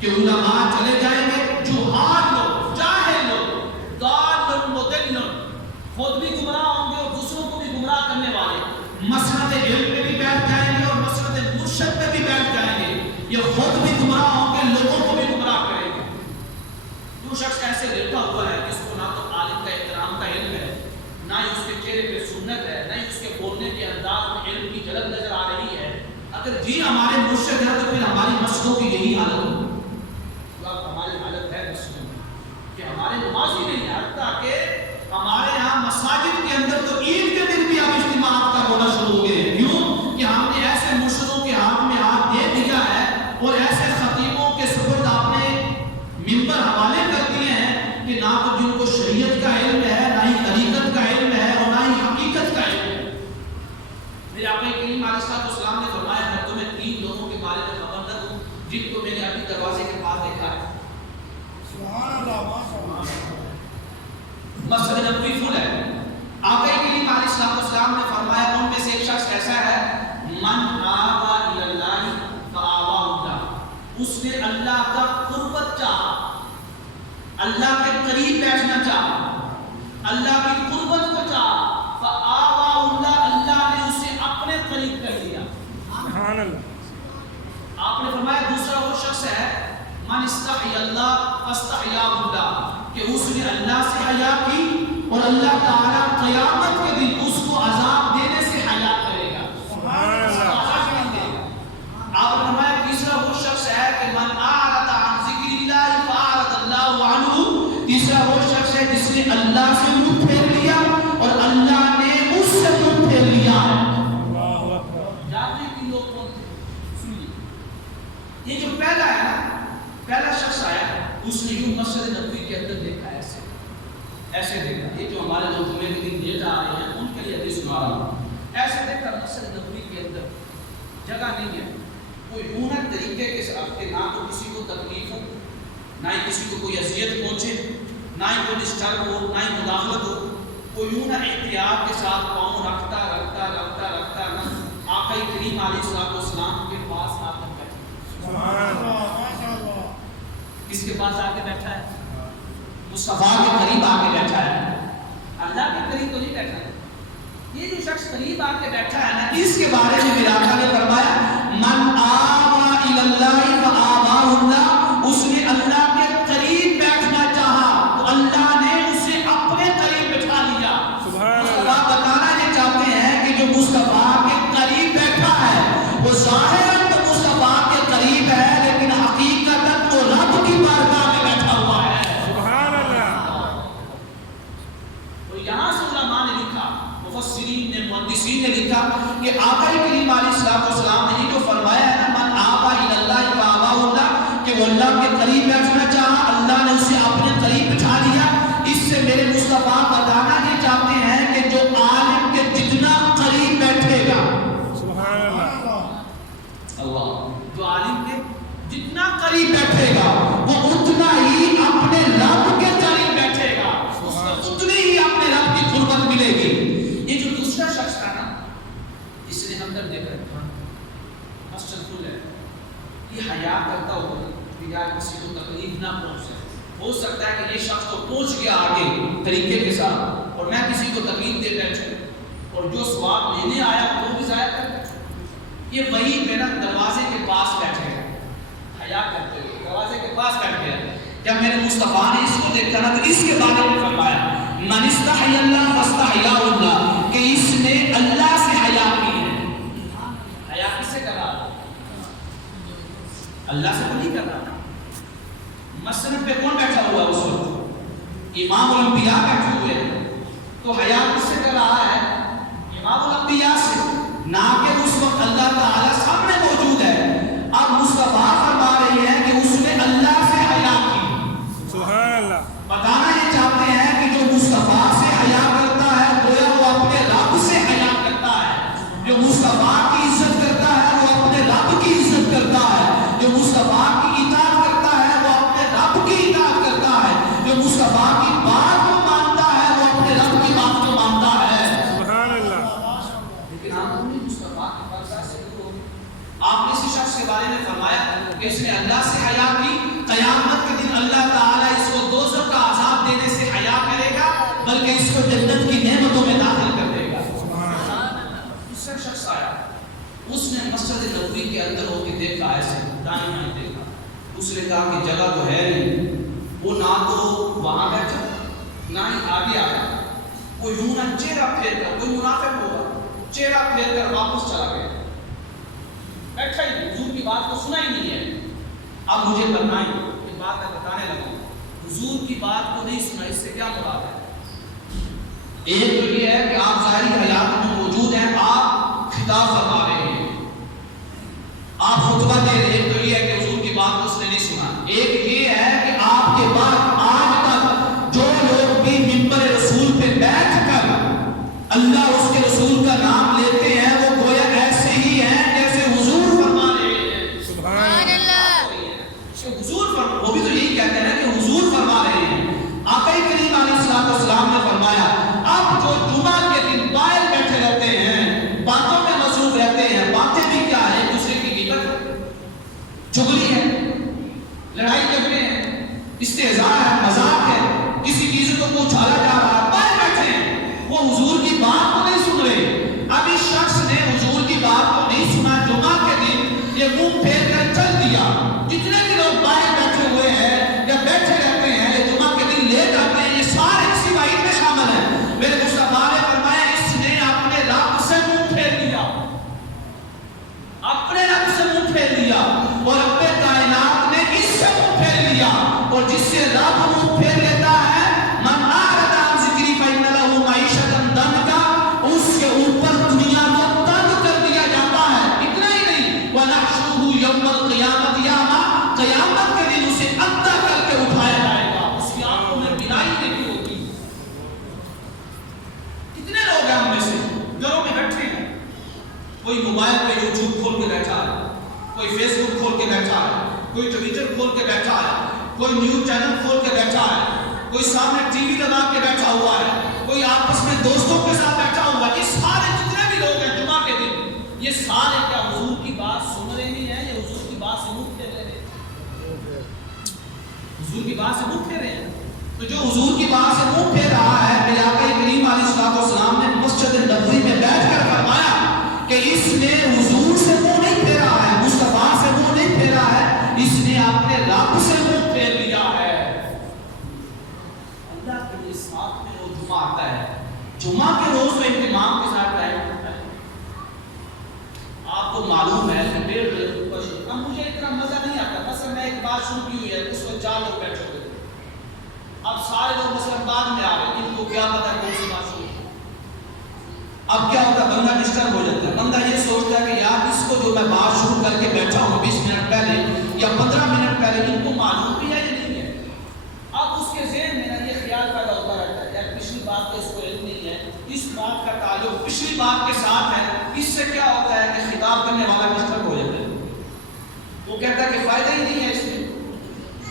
کہ علماء چلے جائیں گے, جہال لوگ, جاہل لوگ, ضال مضل, خود بھی گمراہ ہوں گے اور دوسروں کو بھی گمراہ کرنے والے, مسند علم میں بھی بیٹھ جائیں گے اور مسند مرشد میں بھی بیٹھ جائیں گے. یہ خود بھی گمراہ ہوں گے, لوگوں کو بھی گمراہ کریں گے. جو شخص ایسے لیٹا ہوا ہے جس کو نہ تو عالم کا احترام کا علم ہے, نہ ہی اس کے چہرے پہ سنت ہے, نہ ہی اس کے بولنے کے انداز میں علم کی جھلک نظر آ رہی ہے, اگر جی ہمارے مرشد ہے تو پھر ہماری مسجدوں کی یہی حالت ہوگی. ہماری حالت ہے مسجدوں میں کہ ہمارے نماز ہی نہیں ہے, حتیٰ کہ ہمارے یہاں مساجد کے اندر تو عید کے دن بھی اب اجتماعات کا ہونا شروع ہو گئے ہیں. کیوں کہ ہم نے ایسے مرشدوں کے ہاتھ میں ہاتھ دے دیا ہے اور ایسے خطیبوں کے سپرد آپ نے ممبر حوالے کر دیے ہیں کہ نہ تو جن کو شریعت کا علم ہے, نہ ہی طریقت کا علم ہے, اور نہ ہی حقیقت کا علم ہے. میرے آقا کریم علیہ السلام نے فرمایا میں تمہیں 3 لوگوں کے بارے میں خبر نہ دوں جن کو میں نے ابھی دروازے کے پاس دیکھا ہے. سبحان اللہ. مسجد نبوی فل ہے. آقا کریم علیہ السلام نے فرمایا ان میں سے ایک شخص ایسا ہے من آوا الی اللہ فآواہ اللہ, اس نے اللہ کا قربت چاہا, اللہ کے قریب بیٹھنا چاہا, اللہ کی قربت کو چاہا, فآواہ اللہ, اللہ نے اسے اپنے قریب کر لیا. سبحان اللہ. آپ نے فرمایا دوسرا وہ شخص ہے من استحی اللہ فاستحیاہ اللہ, کہ اس نے اللہ سے حیا کی اور اللہ تعالیٰ قیامت کے دن اس کو عذاب دینے سے حیا کرے گا. آپ نے فرمایا تیسرا وہ شخص ہے کہ من اعرض عن ذکر اللہ فاعرض اللہ عنہ, تیسرا وہ شخص ہے جس نے اللہ سے منہ پھیر لیا اور اللہ نے اس سے منہ پھیر لیا. جانتے کہ لوگ کون تھے؟ سنیے, یہ جو پہلا ہے نا, پہلا شخص آیا, اس نے یوں مسجد نبوی کے اندر دیکھا, ایسے دیکھا, یہ جو ہمارے لوگ جمعے کے دن لیٹ آ رہے ہیں ان کے لیے حدیث سنا رہا ہوں, ایسے دیکھا مسجد نبوی کے اندر جگہ نہیں ہے, نہ ہی کسی کو کوئی اذیت پہنچے، نہ ہی کوئی ڈسٹرب ہو، نہ ہی مداخلت ہو. وہ یوں نہ احتیاط کے ساتھ پاؤں رکھتا نہ آقا کریم علیہ السلام کے پاس آ کر بیٹھا. کس کے پاس آ کے بیٹھا ہے؟ مصطفیٰ کے قریب آ کے بیٹھا ہے. اللہ کے قریب تو نہیں بیٹھا ہے. یہ جو شخص قریب آ کے بیٹھا ہے نا، اس کے بارے میں میرے آقا نے فرمایا من آوا الی اللہ فآواہ اللہ، اس نے اللہ کے قریب بیٹھنا چاہا تو اللہ نے اسے اپنے قریب بٹھا لیا. مصطفیٰ بتانا یہ چاہتے ہیں کہ جو مصطفیٰ کے قریب بیٹھا ہے وہ ظاہراً تو مصطفیٰ کے قریب ہے، لیکن حقیقتاً وہ رب کی بارگاہ میں بیٹھا ہوا ہے. سبحان اللہ. تو یہاں سے علماء نے لکھا، مفسرین نے، محدثین نے لکھا کہ آقا کریم علیہ السلام نے جو فرمایا ہے نا من آوا الی اللہ فآواہ اللہ، کہ وہ اللہ کے قریب بیٹھنا چاہا، اللہ نے اسے اپنے قریب بٹھا لیا. اس سے میرے مصطفیٰ بتانا یہ چاہتے ہیں کہ جو عالم کے جتنا قریب بیٹھے گا، سبحان اللہ، اللہ جو عالم کے جتنا قریب بیٹھے گا وہ اتنا ہی اپنے رب کے قریب بیٹھے گا، اس کو اتنی ہی اپنے رب کی قربت ملے گی. یہ جو دوسرا شخص تھا نا جس نے ہم دیکھ رکھا مسجد کھل ہے، یہ حیا کرتا ہوگا کہ یار کسی کو تکلیف نہ پہنچے. ہو سکتا ہے کہ یہ شخص تو پہنچ گیا آگے طریقے کے ساتھ اور میں کسی کو تکلیف دے بیٹھے اور جو ثواب لینے آیا وہ بھی ضائع کر بیٹھے. یہ وہی میرا دروازے کے پاس بیٹھے گا حیا کرتے ہوئے، دروازے کے پاس بیٹھ گیا. جب میرے مصطفیٰ نے اس کو دیکھا نا تو اس کے بارے میں فرمایا من استحی اللہ فاستحیاہ اللہ، کہ اس نے اللہ سے حیا کی ہے. حیا کس سے کر رہا؟ اللہ سے تو نہیں کر رہا. مسجد پہ کون بیٹھا ہوا اس وقت؟ امام الانبیاء بیٹھے ہوئے ہیں. تو حیا کس سے کر رہا ہے؟ امام الانبیاء سے، نہ کہ اس وقت اللہ تعالیٰ سامنے موجود ہے. اب مصطفیٰ فرما رہے ہیں کہ اس نے اللہ سے حیا کی. سبحان اللہ. بتانا یہ چاہتے ہیں کہ جو مصطفیٰ سے حیا کرتا ہے گویا وہ اپنے رب سے حیا کرتا ہے. جو مصطفیٰ کی عزت کرتا ہے وہ اپنے رب کی عزت کرتا ہے. جو مصطفیٰ کی اطاعت کرتا ہے وہ اپنے رب کی اطاعت کرتا ہے. جو مصطفیٰ کی بات کو مانتا ہے وہ اپنے رب کی بات کو مانتا ہے. سبحان اللہ. لیکن ہم نے مصطفیٰ کی بات سے آپ نے اسی شخص کے بارے میں فرمایا کہ اس نے اللہ سے حیا کی. قیامت کے دن اللہ تعالیٰ اس کو دوزخ کا عذاب دینے سے حیا کرے گا بلکہ اس کو جنت کی نعمتوں میں داخل کر دے گا. دوسرا شخص آیا، اس نے مسجد نبوی کے اندر ہو کے دیکھا، ایسے دائیں بائیں دیکھا. اس نے کہا کہ جگہ تو ہے نہیں. وہ نہ تو وہاں بیٹھا نہ ہی آگے آیا. وہ یوں نہ چہرہ پھیر کر، کوئی منافق ہوگا، چہرہ پھیر کر واپس چلا گیا. بیٹھا ہی حضور کی بات کو سنا ہی نہیں ہے. اب مجھے بتائیں، ایک بات میں بتانے لگا، حضور کی بات کو نہیں سنا، اس سے کیا مراد ہے؟ ایک تو یہ ہے کہ آپ ظاہری حیات میں موجود ہیں، آپ خطاب فرما رہے ہیں، آپ خطبہ دے رہے ہیں. ایک تو یہ ہے کہ حضور کی بات کو اس نے نہیں سنا. ایک یہ ہے کہ آپ کے بعد آج تک جو لوگ بھی منبر رسول پہ بیٹھ کر اللہ اس کے رسول کا نام لیتے ہیں وہ گویا ایسے ہی ہیں جیسے حضور فرما رہے ہیں. سبحان اللہ. حضور وہ بھی تو یہی کہتے ہیں کہ حضور فرما رہے ہیں. آقا کریم علیہ السلام نے فرمایا اب جو جمعہ کے دن باہر بیٹھے رہتے ہیں، باتوں میں مصروف رہتے ہیں، باتیں بھی کیا ہے، ایک دوسرے کی غیبت، چغلی ہے، لڑائی جھگڑے ہیں، استہزاء ہے، مذاق ہے، کسی چیز کو اچھالا جا رہا ہے، باہر بیٹھے ہیں، وہ حضور کی بات کو نہیں سن رہے. اب اس شخص نے حضور کی بات کو نہیں سنا، جمعہ کے دن یہ منہ پھیر کر چل دیا. جتنے بھی لوگ باہر بیٹھے ہوئے ہیں یا بیٹھے رہتے ہیں یا جمعہ کے دن لے جاتے ہیں، یہ سارے اسی واحد میں شامل ہیں. میرے مصطفیٰ نے فرمایا اس نے اپنے رب سے منہ پھیر لیا، اپنے رب سے منہ پھیر لیا اور اپنے کائنات نے اس سے منہ پھیر لیا. اور جس سے رب منہ پھیر لیتا ہے، من اعرض عن ذکری فإن له معیشة ضنکا، اس کے اوپر دنیا کو تنگ کر دیا جاتا ہے. اتنا ہی نہیں، وَنَحْشُرُهُ يَوْمَ الْقِيَامَةِ أَعْمَىٰ، قیامت کے دن اسے اندھا کر کے اٹھایا جائے گا، اس کی آنکھوں میں بینائی نہیں ہوگی. کتنے لوگ ہیں ہم میں سے گھروں میں بیٹھے ہیں، کوئی موبائل پہ یوٹیوب کھول کے بیٹھا ہے، کوئی فیس بک کھول کے بیٹھا ہے، کوئی ٹویٹر کھول کے بیٹھا ہے، کوئی نیوز چینل کھول کے بیٹھا ہے، کوئی سامنے ٹی وی لگا کے بیٹھا ہوا ہے، کوئی آپس میں دوستوں کے ساتھ بیٹھا ہوا ہے، یہ سارے جتنے بھی لوگ ہیں جمعہ کے دن یہ سارے کیا حضور کی بات سن رہے ہیں یا حضور کی بات سے منہ پھیر رہے ہیں؟ حضور کی بات سے منہ پھیر رہے ہیں۔ تو جو حضور کی بات سے منہ پھیر رہا ہے، میرے آقا کریم علیہ الصلوۃ والسلام نے مسجد نبوی میں بیٹھ کر فرمایا کہ اس نے حضور سے منہ نہیں پھیرا ہے، مصطفیٰ سے منہ نہیں پھیرا ہے، اس نے اپنے رب سے منہ پھیر لیا ہے۔ اللہ کے لیے ساتھ میں وہ جمعہ آتا ہے، جمعہ کے روز وہ اہتمام کے ساتھ ٹائم ہوتا ہے۔ آپ کو معلوم ہے کہ 1.5 بجے خطبہ شروع، اب مجھے اتنا مزہ نہیں آتا، مثلا میں ایک بات شروع کی ہوئی ہے، اس وقت 4 لوگ بیٹھے ہوئے، اب سارے لوگ مثلا بعد میں آ گئے، ان کو کیا پتا کون سی بات شروع کی۔ اب کیا ہوتا ہے، بندہ ڈسٹرب ہو جاتا ہے، بندہ یہ سوچتا ہے کہ یار اس کو جو میں بات شروع کر کے بیٹھا ہوں 20 منٹ پہلے یا 15 منٹ پہلے، ان کو معلوم بھی ہے یا نہیں ہے۔ اب اس کے ذہن میں نا یہ خیال پیدا ہوتا رہتا ہے یار پچھلی بات کے اس کو علم نہیں ہے، اس بات کا تعلق پچھلی بات کے ساتھ ہے، اس سے کیا ہوتا ہے کہ خطاب کرنے والا ڈسٹرب ہو جاتا ہے، وہ کہتا ہے کہ فائدہ ہی نہیں ہے اس میں،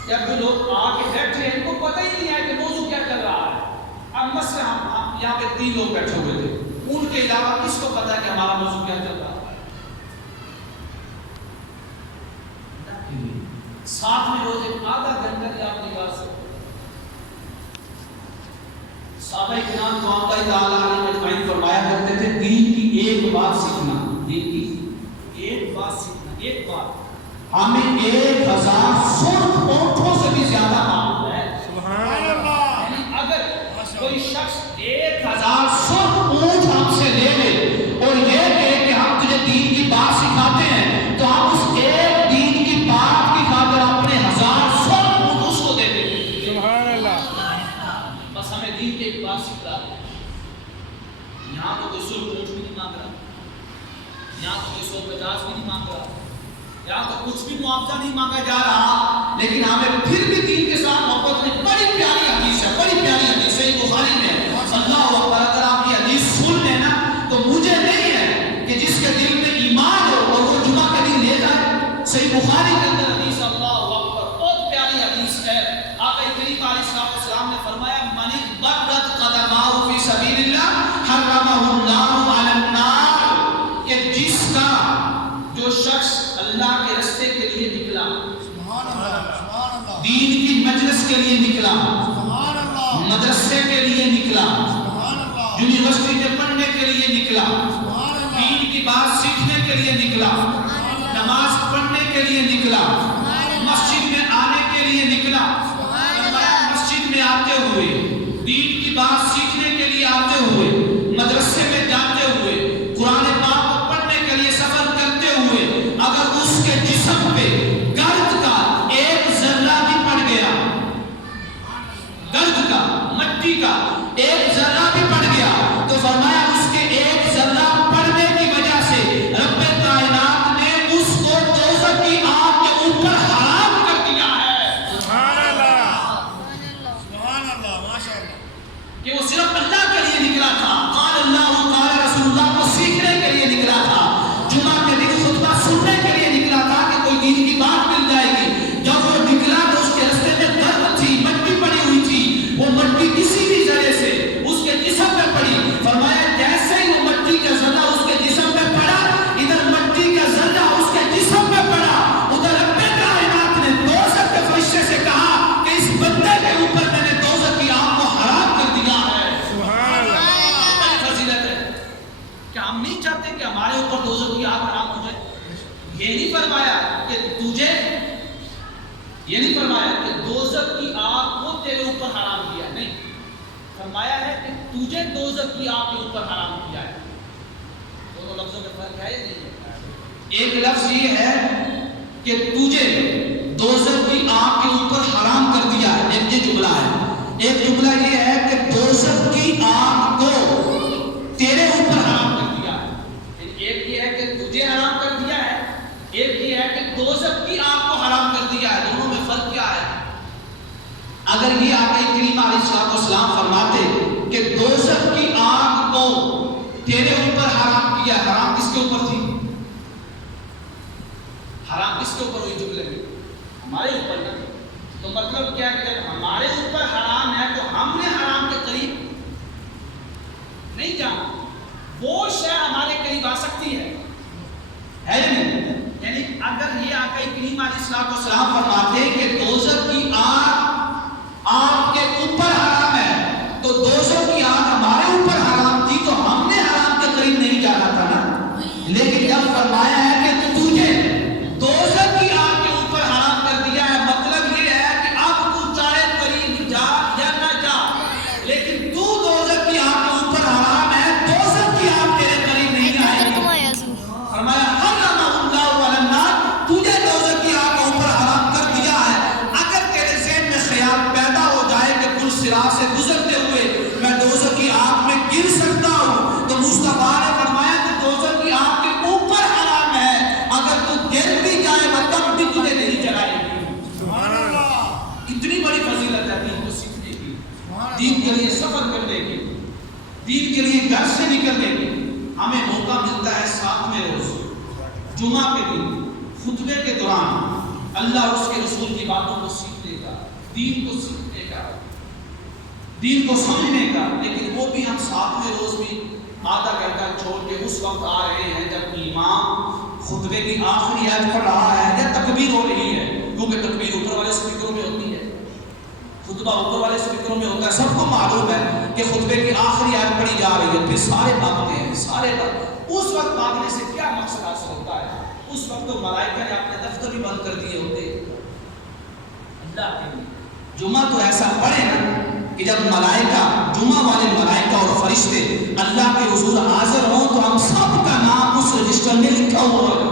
یا جو لوگ آ کے بیٹھے ہیں ان کو پتہ ہی نہیں ہے کہ موضوع کیا چل رہا ہے۔ اب مثلا ہم یہاں پہ 3 لوگ بیٹھے ہوئے تھے، ان کے علاوہ کس کو پتا ہے کہ ہمارا موضوع کیا چل رہا ہے؟ ساتھ میں روز ایک آدھا گھنٹہ کی آپ نگاہ سے صحابہ کرام رضوان اللہ تعالیٰ علیہم اجمعین فرمایا کرتے تھے دین کی ایک بات سیکھنا، دین کی ایک بات سیکھنا، ایک بات ہمیں 1000 سرخ اونٹوں سے بھی زیادہ معلوم ہے۔ سبحان اللہ۔ یعنی اگر کوئی شخص 1000 سرخ اونٹ ہم سے لے لے اور یہ کہے کہ ہم تجھے دین کی بات سکھاتے ہیں، تو ہم اس ایک دین کی بات کی خاطر اپنے 1000 سرخ اونٹ اس کو دے دیں گے۔ سبحان اللہ۔ بس ہمیں دین کی ایک بات سکھلا دیں۔ یہاں تو کوئی سرخ اونٹ بھی نہیں مانگ رہا، یہاں تو کوئی 150 بھی نہیں مانگ رہا، یہاں تو کچھ بھی معاوضہ نہیں مانگا جا رہا، لیکن ہمیں پھر بھی دین کے ساتھ محبت نہیں۔ بڑی پیاری حدیث ہے، بڑی پیاری حدیث ہے بخاری میں، اللہ اکبر، اگر آپ یہ حدیث سن لینا تو مجھے نہیں ہے کہ جس کے دل میں ایمان ہو اور وہ جمعہ کا دن لے جائے۔ صحیح بخاری کے اندر حدیث، اللہ اکبر، بہت پیاری حدیث ہے۔ آقا کریم علیہ السلام نے فرمایا من برت قدماہ فی سبیل اللہ حرمہ اللہ علی النار، کہ جس کا جو شخص اللہ کے راستے کے لیے نکلا، دین کی مجلس کے لیے نکلا، مدرسے کے لیے نکلا، یونیورسٹی میں پڑھنے کے لیے نکلا، دین کی بات سیکھنے کے لیے نکلا، نماز پڑھنے کے لیے نکلا، مسجد میں آنے کے لیے نکلا، مسجد میں آتے ہوئے، دین کی بات سیکھنے کے لیے آتے ہوئے، مدرسے میں جاتے ہوئے، قرآن پاک کو پڑھنے کے لیے سفر کرتے ہوئے، اگر اس کے جسم پہ گرد کا ایک ذرہ بھی پڑ گیا، گرد کا، مٹی کا ایک ذرہ بھی پڑ گیا، تو فرمایا اس کے ایک ذرہ پڑنے کی وجہ سے رب کائنات نے اس کو دوزخ کی آگ کے اوپر حرام کر دیا ہے۔ سبحان اللہ، سبحان اللہ، ماشاء اللہ، کہ وہ صرف اللہ کے لیے نکلا تھا، قال اللہ قال رسول اللہ کو سیکھنے کے لیے نکلا تھا، جمعہ کے دن خطبہ سننے کے لیے نکلا تھا کہ کوئی دین کی بات مل جائے گی۔ جب وہ نکلا تو اس کے راستے میں گرد تھی، مٹی پڑی ہوئی تھی، وہ مٹی کسی بھی ذرے سے اس کے جسم میں پڑی، فرمایا جیسے ہی وہ مٹی کا ذرہ اس کے جسم میں پڑا، ادھر مٹی کا ذرہ اس کے جسم میں پڑا، ادھر رب کائنات نے دوزخ کے فرشتے سے کہا کہ اس بندے کے اوپر میں نے دوزخ کی آگ کو حرام کر دیا ہے۔ سبحان اللہ۔ بڑی فضیلت ہے کہ ہم نہیں چاہتے کہ ہمارے اوپر دوزخ کی آگ حرام ہو جائے۔ یہ نہیں فرمایا کہ تجھے، یہ نہیں فرمایا کہ دوزخ کی آگ کو تیرے اوپر حرام کیا، نہیں، فرمایا ہے کہ تجھے دوزخ کی آگ کے اوپر حرام کیا ہے۔ دونوں لفظوں میں فرق ہے یا نہیں ہے؟ ایک لفظ یہ ہے کہ تجھے دوزخ کی آگ کے اوپر حرام کر دیا ہے، ایک یہ جملہ ہے۔ ایک جملہ یہ ہے کہ دوزخ کی آگ کو تیرے اوپر حرام کر دیا ہے۔ ایک یہ ہے کہ تجھے حرام کر دیا ہے، ایک یہ ہے کہ دوزخ کی آگ کو حرام کر دیا ہے۔ دونوں میں فرق کیا ہے؟ اگر یہ آقا کریم علیہ الصلوۃ والسلام فرماتے کہ دوزخ کی آگ کو تیرے اوپر حرام کیا، حرام کس کے اوپر تھی؟ حرام کس کے اوپر ہوئی جملے میں؟ ہمارے اوپر نا، تو مطلب کیا کہ جب ہمارے اوپر حرام ہے تو ہم نے حرام کے قریب نہیں جانا، وہ شے ہمارے قریب آ سکتی ہے یا نہیں؟ یعنی اگر یہ آقا کریم علیہ الصلوۃ والسلام فرماتے ہیں کہ دوزخ کی آگ آپ کے اوپر حرام ہے، تو دوزخ کی آگ ہمارے اوپر حرام تھی تو ہم نے حرام کے قریب نہیں جانا تھا نا، لیکن جب فرمایا ہے کہ تجھے دوزخ کی آگ کے اوپر حرام کر دیا ہے، مطلب یہ ہے کہ اب تو چاہے قریب جا یا نہ جا، لیکن تو دوزخ کی آگ کے اوپر حرام ہے، دوزخ کی آگ تیرے قریب نہیں آئے گی۔ فرمایا تجھے دوزخ کی آگ کے اوپر حرام کر دیا ہے۔ اگر تیرے ذہن میں خیال پیدا ہو جائے کہ کل صراط سے گزرتے ہوئے میں دوزخ کی آگ میں گر سکتا ہوں، تو مصطفیٰ نے فرمایا کہ دوزخ کی آگ کے اوپر حرام ہے، اگر تو گر بھی جائے گا تب بھی تجھے نہیں جلائے گی۔ سبحان اللہ، اتنی بڑی فضیلت ہے دین کو سیکھنے کی، دین کے لیے سفر کرنے کی، دین کے لیے گھر سے نکلنے کی۔ ہمیں موقع ملتا ہے 7ویں روز جمعہ کے دن خطبے کے دوران اللہ اور اس کے رسول کی باتوں کو سیکھنے کا، دین کو سیکھنے کا، دین کو سمجھنے کا، لیکن وہ بھی ہم 7ویں روز بھی آدھا گھنٹہ چھوڑ کے اس وقت آ رہے ہیں جب امام خطبے کی آخری آیت پڑھ رہا ہے یا تکبیر ہو رہی ہے، کیونکہ تکبیر اوپر والے اسپیکروں میں ہوتی ہے، خطبہ اوپر والے اسپیکروں میں ہوتا ہے، سب کو معلوم ہے کہ خطبے کی آخری آیت پڑھی جا رہی ہے، پھر سارے بھاگتے ہیں، سارے اس وقت بھاگنے سے کیا مقصد حاصل ہوتا ہے؟ اس وقت تو ملائکہ نے اپنے دفتر بھی بند کر دیے ہوتے اللہ کے لیے۔ جمعہ تو ایسا پڑھے نا کہ جب ملائکہ، جمعہ والے ملائکہ اور فرشتے اللہ کے حضور حاضر ہوں تو ہم سب کا نام اس رجسٹر میں لکھا ہوا ہو،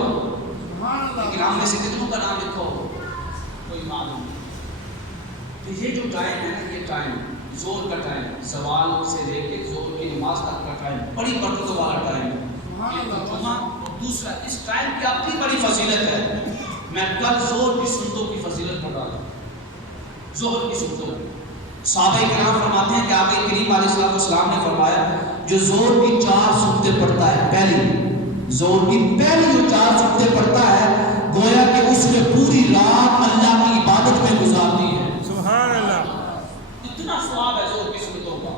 لیکن ہم میں سے کتنوں کا نام لکھا ہو کوئی معلوم نہیں۔ تو یہ جو ٹائم ہے نا، یہ ٹائم زور کا ٹائم، زوال سے لے کے زور کی نماز تک کا ٹائم بڑی برکتوں والا ٹائم ہے۔ جمعہ اور دوسرا اس ٹائم کی اپنی بڑی فضیلت ہے۔ میں کل زہر کی سنتوں کی فضیلت پڑھ رہا تھا، زہر کی سنتوں۔ صحابہ کرام فرماتے ہیں کہ آقا کریم علیہ السلام نے فرمایا جو زہر کی 4 سنتیں پڑھتا ہے، پہلی زہر کی پہلی جو 4 سنتیں پڑھتا ہے، گویا کہ اس نے پوری رات اللہ کی عبادت میں گزار دی ہے۔ سبحان اللہ، اتنا ثواب ہے زہر کی سنتوں کا۔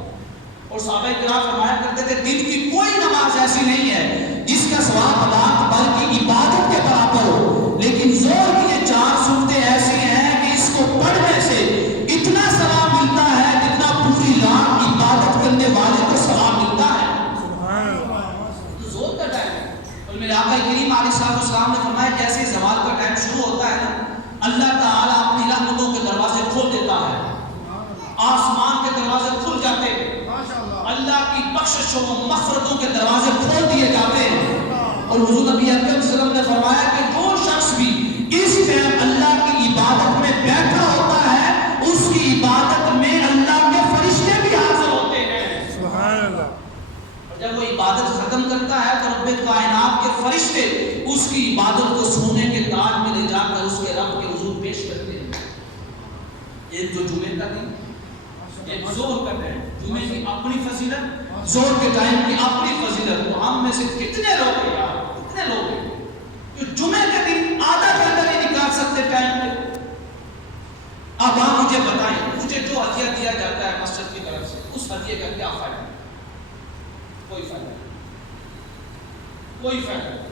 اور صحابہ کرام فرمایا کرتے تھے دن کی کوئی نماز ایسی نہیں ہے جس کا ثواب رات بھر کی عبادت کے برابر ہو، لیکن زہر کی یہ 4 سنتیں ایسی ہیں کہ اس کو پڑھنے سے اتنا ثواب ملتا ہے جتنا پوری رات عبادت کرنے والے کو ثواب ملتا ہے۔ سبحان اللہ، تو زہر کا ٹائم ہے۔ اور میرے آقا کریم علیہ السلام نے فرمایا جیسے زوال کا ٹائم شروع ہوتا ہے نا، اللہ تعالیٰ اپنی رحمتوں کے دروازے کھول دیتا ہے، آسمان کے دروازے کھل جاتے ہیں، اللہ کی بخشش و مغفرتوں کے دروازے کھول دیے جاتے ہیں۔ اور حضور نبی اکرم صلی اللہ علیہ وسلم نے فرمایا کہ جو شخص بھی اس ٹائم اللہ کی عبادت میں بیٹھا ہوتا ہے اس کی عبادت میں اللہ کے فرشتے بھی حاضر ہوتے ہیں۔ سبحان اللہ، اور جب وہ عبادت ختم کرتا ہے تو رب کائنات کے فرشتے اس کی عبادت کو سونے کے تاج میں لے جا کر اس کے رب کے حضور پیش کرتے ہیں۔ ایک جو جمعے کا دن، ایک زہر کا ٹائم، جمعے کی اپنی فضیلت، زہر کے ٹائم کی اپنی فضیلت۔ تو ہم میں سے کتنے لوگ ہیں یار، کتنے لوگ ہیں جو جمعے کے دن آدھا گھنٹہ نہیں نکال سکتے ٹائم پہ؟ اب آپ مجھے بتائیں، مجھے جو ہدیہ دیا جاتا ہے مسجد کی طرف سے اس ہدیے کا کیا فائدہ؟ کوئی فائدہ نہیں، کوئی فائدہ نہیں۔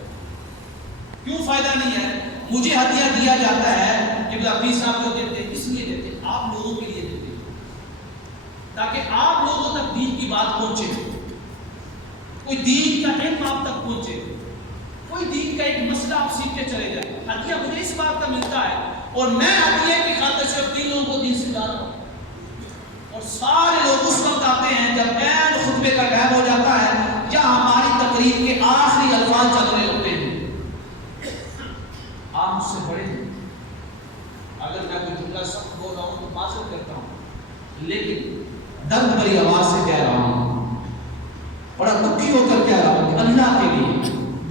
کیوں فائدہ نہیں ہے؟ مجھے ہدیہ دیا جاتا ہے کہ اپنی صاحب کو دیتے ہیں، اس لیے دیتے ہیں آپ لوگوں کے لیے دیتے ہیں تاکہ آپ لوگوں تک دین کی بات پہنچے، کوئی دین کا علم آپ تک پہنچے، کوئی دین کا ایک مسئلہ آپ سیکھ کے چلے جائیں۔ ہدیہ مجھے اس بات کا ملتا ہے اور میں ہدیہ کی خاطر صرف 3 لوگوں کو دین سکھا رہا ہوں، اور سارے لوگ اس وقت آتے ہیں جب عین خطبے کا ٹائم ہو جاتا ہے یا ہماری تقریر کے آخری الفاظ چل رہے ہوتے ہیں۔ آپ مجھ سے بڑے ہیں، اگر میں کوئی جملہ سخت بول رہا ہوں تو معذرت کرتا ہوں، لیکن درد بھری آواز سے کہہ رہا ہوں، بڑا دکھی ہو کر کہہ رہا ہوں کہ اللہ کے لیے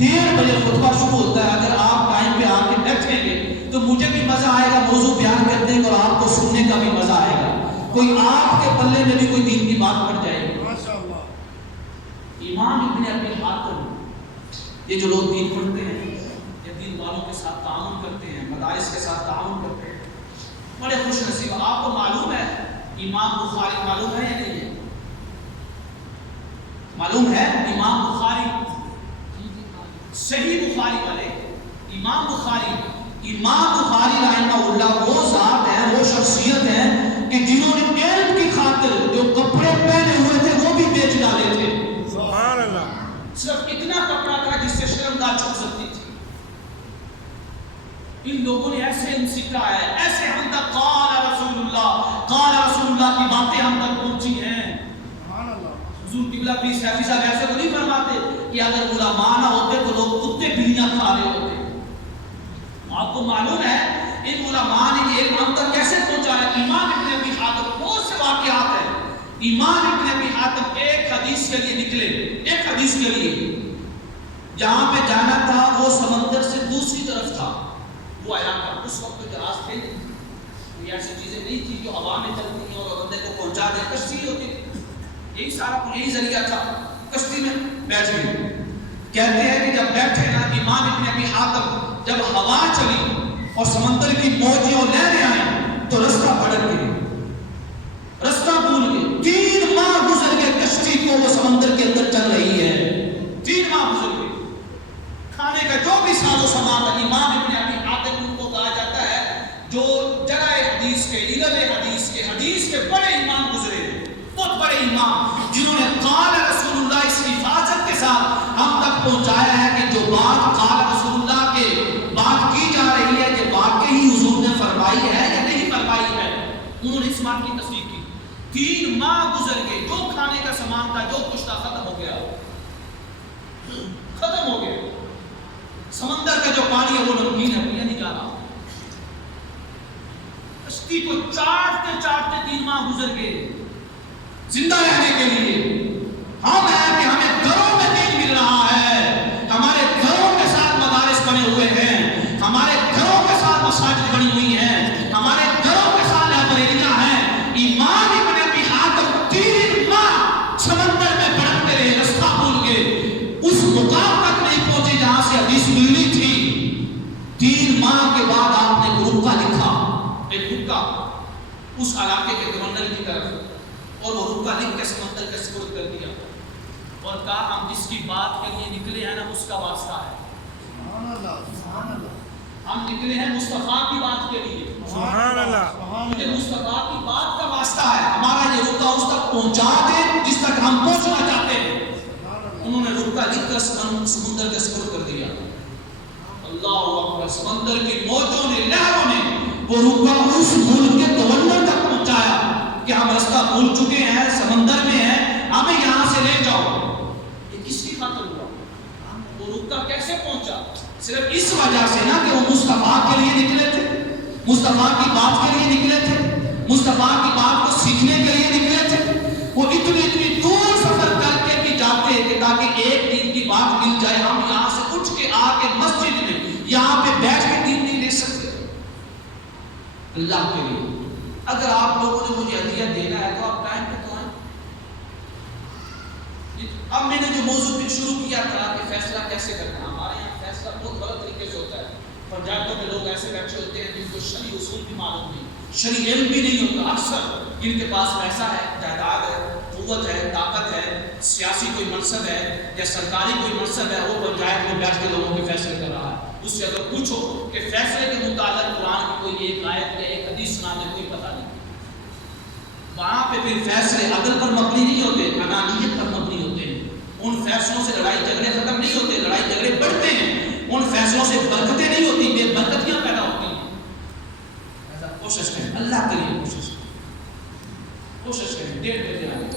1:30 بجے خطبہ شروع ہوتا ہے، اگر آپ ٹائم پہ آ کے بیٹھیں گے تو مجھے بھی مزہ آئے گا موضوع بیان کرنے کا اور آپ کو سننے کا بھی مزہ آئے گا، کوئی آپ کے پلے میں بھی کوئی دین کی بات پڑ جائے گی۔ ماشاءاللہ، امام ابن ابی حاتم، یہ جو لوگ دین پڑھتے ہیں، یہ دین والوں کے ساتھ تعاون کرتے ہیں، مدارس کے ساتھ تعاون کرتے ہیں، بڑے خوش نصیب امام بخاری معلوم ہے یا نہیں ہے؟ معلوم ہے امام بخاری صحیح بخاری والے امام بخاری رحمہ اللہ وہ ذات ہے، وہ شخصیت ہے کہ جنہوں نے علم کی خاطر جو کپڑے پہنے ہوئے تھے وہ بھی بیچ ڈالے تھے. سبحان اللہ. صرف اتنا کپڑا تھا جس سے شرمگاہ چھپ سکتی تھی. ان لوگوں نے ایسے علم سیکھا ہے، ایسے ہم تک قال رسول اللہ کی باتیں ہم تک پہنچی ہیں. حضور قبلہ پیر شیخی صاحب ایسے تو نہیں فرماتے کہ اگر علماء نہ ہوتے تو لوگ کتے بلیاں کھا رہے ہوتے. آپ کو معلوم ہے ان علماء نے یہ علم ہم تک کیسے پہنچایا؟ امام ابن ابی حاتم بہت سے واقعات ہیں. امام ابن ابی حاتم ایک حدیث کے لیے نکلے، ایک حدیث کے لیے جہاں پہ جانا تھا وہ سمندر سے دوسری طرف تھا وہ علاقہ. اس وقت تو جہاز تھے نہیں، کوئی ایسی چیزیں نہیں تھی جو ہوا میں چلتی ہیں اور بندے کو پہنچا دیں. کشتی ہوتی تھی، یہی سارا یہی ذریعہ تھا. کشتی میں بیٹھ گئے. کہتے ہیں کہ جب بیٹھے نا امام ابن ابی حاتم جب ہوا چلی اور سمندر کی موجیں اور لہریں آئیں تو رستہ بھٹک گئے، رستہ بھول گئے. 3 ماہ گزر گئے کشتی کو وہ سمندر کے اندر چل رہی ہے. 3 ماہ گزر گئے. کھانے کا جو بھی ساز و سامان تھا امام ابن ابی حاتم ان کو کہا جاتا ہے جو جرح حدیث کے علم حدیث کے بڑے امام گزرے، بہت بڑے امام جنہوں نے قال رسول اللہ اس حفاظت کے ساتھ ہم تک پہنچایا ہے کہ جو بات قال رسول اللہ کے بات کی جا رہی ہے کہ واقعی حضور نے فرمائی ہے یا نہیں فرمائی ہے، انہوں نے اس بات کی تصدیق کی. 3 ماہ گزر گئے، جو کھانے کا سامان تھا جو کچھ تھا ختم ہو گیا. سمندر کا جو پانی ہے وہ نمکین ہے، پیا نہیں جا رہا. کشتی کو چاٹتے 3 ماہ گزر گئے. زندہ رہنے کے لیے ہم ہیں کہ ہمیں گھروں میں دین مل رہا ہے، ہمارے گھروں کے ساتھ مدارس بنے ہوئے ہیں، ہمارے گھروں کے ساتھ مساجد بنی ہوئی ہیں، ہمارے گھروں کے ساتھ لائبریریاں ہیں. امام ابن ابی حاتم 3 ماہ سمندر میں بھٹکتے رہے، رستہ بھول گئے، اس مقام تک نہیں پہنچے جہاں سے حدیث ملنی تھی. 3 ماہ کے بعد آپ نے ایک رکا لکھا، ایک رکا اس علاقے کے گورنر کی طرف، اور وہ رکا لکھ کے سمندر کے سپرد کر دیا اور کہا ہم جس کی بات کے لیے نکلے ہیں نا اس کا واسطہ ہے. ہم نکلے ہیں مصطفیٰ کی بات کے لیے، مجھے مصطفیٰ کی بات کا واسطہ ہے، ہمارا یہ رکا اس تک پہنچا دے جس تک ہم پہنچنا چاہتے ہیں. انہوں نے رکا لکھ کر سمندر کے سپرد کر دیا. اللہ اکبر. سمندر کی موجوں نے، لہروں نے وہ رکا اس ملک کے گورنر تک پہنچایا کہ ہم رستہ بھول چکے ہیں، سمندر میں ہیں، ہمیں یہاں سے لے جاؤ. یہ کس کی خاطر ہوا؟ وہ رکا کیسے پہنچا؟ صرف اس وجہ سے نا کہ وہ مصطفیٰ کے لیے نکلے تھے، مصطفیٰ کی بات کے لیے نکلے تھے، مصطفیٰ کی بات کو سیکھنے کے لیے نکلے تھے. وہ اتنی دور سفر کر کے بھی جاتے کہ تاکہ ایک دن کی بات مل جائے. ہم یہاں سے اٹھ کے آ کے مسجد میں یہاں پہ بیٹھ کے دین نہیں لے سکتے اللہ کے لیے. اگر آپ لوگوں نے مجھے ہدیہ دینا ہے تو آپ ٹائم پہ تو آئیں. اب میں نے جو موضوع پھر شروع کیا تھا کہ فیصلہ کیسے کرنا، ہمارے یہاں فیصلہ بہت غلط طریقے سے ہوتا ہے. پنجابوں میں لوگ ایسے بیٹھے ہوتے ہیں جن کو شرعی اصول بھی معلوم نہیں، شرعی علم بھی نہیں ہوتا. اکثر جن کے پاس پیسہ ہے، جائیداد ہے، قوت ہے، طاقت ہے، سیاسی کوئی منصب ہے یا سرکاری کوئی منصب ہے، وہ پنچایت میں بیٹھ کے لوگوں کے فیصلے کر رہا ہے. اس سے اگر پوچھو کہ فیصلے کے متعلق قرآن کی کوئی ایک آیت یا ایک حدیث سنا دے، کوئی پتہ نہیں. وہاں پہ پھر فیصلے عدل پر مبنی نہیں ہوتے، انانیت پر مبنی ہوتے ہیں. ان فیصلوں سے لڑائی جھگڑے ختم نہیں ہوتے، لڑائی جھگڑے بڑھتے ہیں. ان فیصلوں سے برکتیں نہیں ہوتی، بے برکتیاں پیدا ہوتی ہیں. ایسا کوشش کریں، اللہ کے لیے کوشش کریں 1:30 بجے آئیں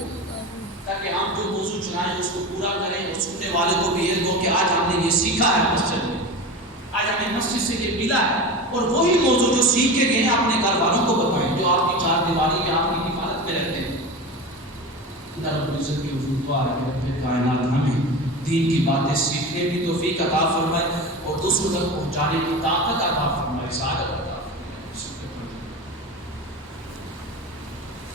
تاکہ ہم جو موضوع چلائیں اس کو پورا کریں اور سننے والے کو بھی علم ہو کہ آج ہم نے یہ سیکھا ہے مسجد میں، آج ہمیں مسجد سے یہ ملا ہے. اور وہی موضوع جو سیکھ کے گئے ہیں اپنے گھر والوں کو بتائیں جو آپ کی 4 دیواری میں آپ کی حفاظت میں رہتے ہیں. خدا رب العزت کی حضور دعا ہے کہ رب کائنات ہمیں دین کی باتیں سیکھنے کی توفیق عطا فرمائے اور دوسروں تک پہنچانے کی طاقت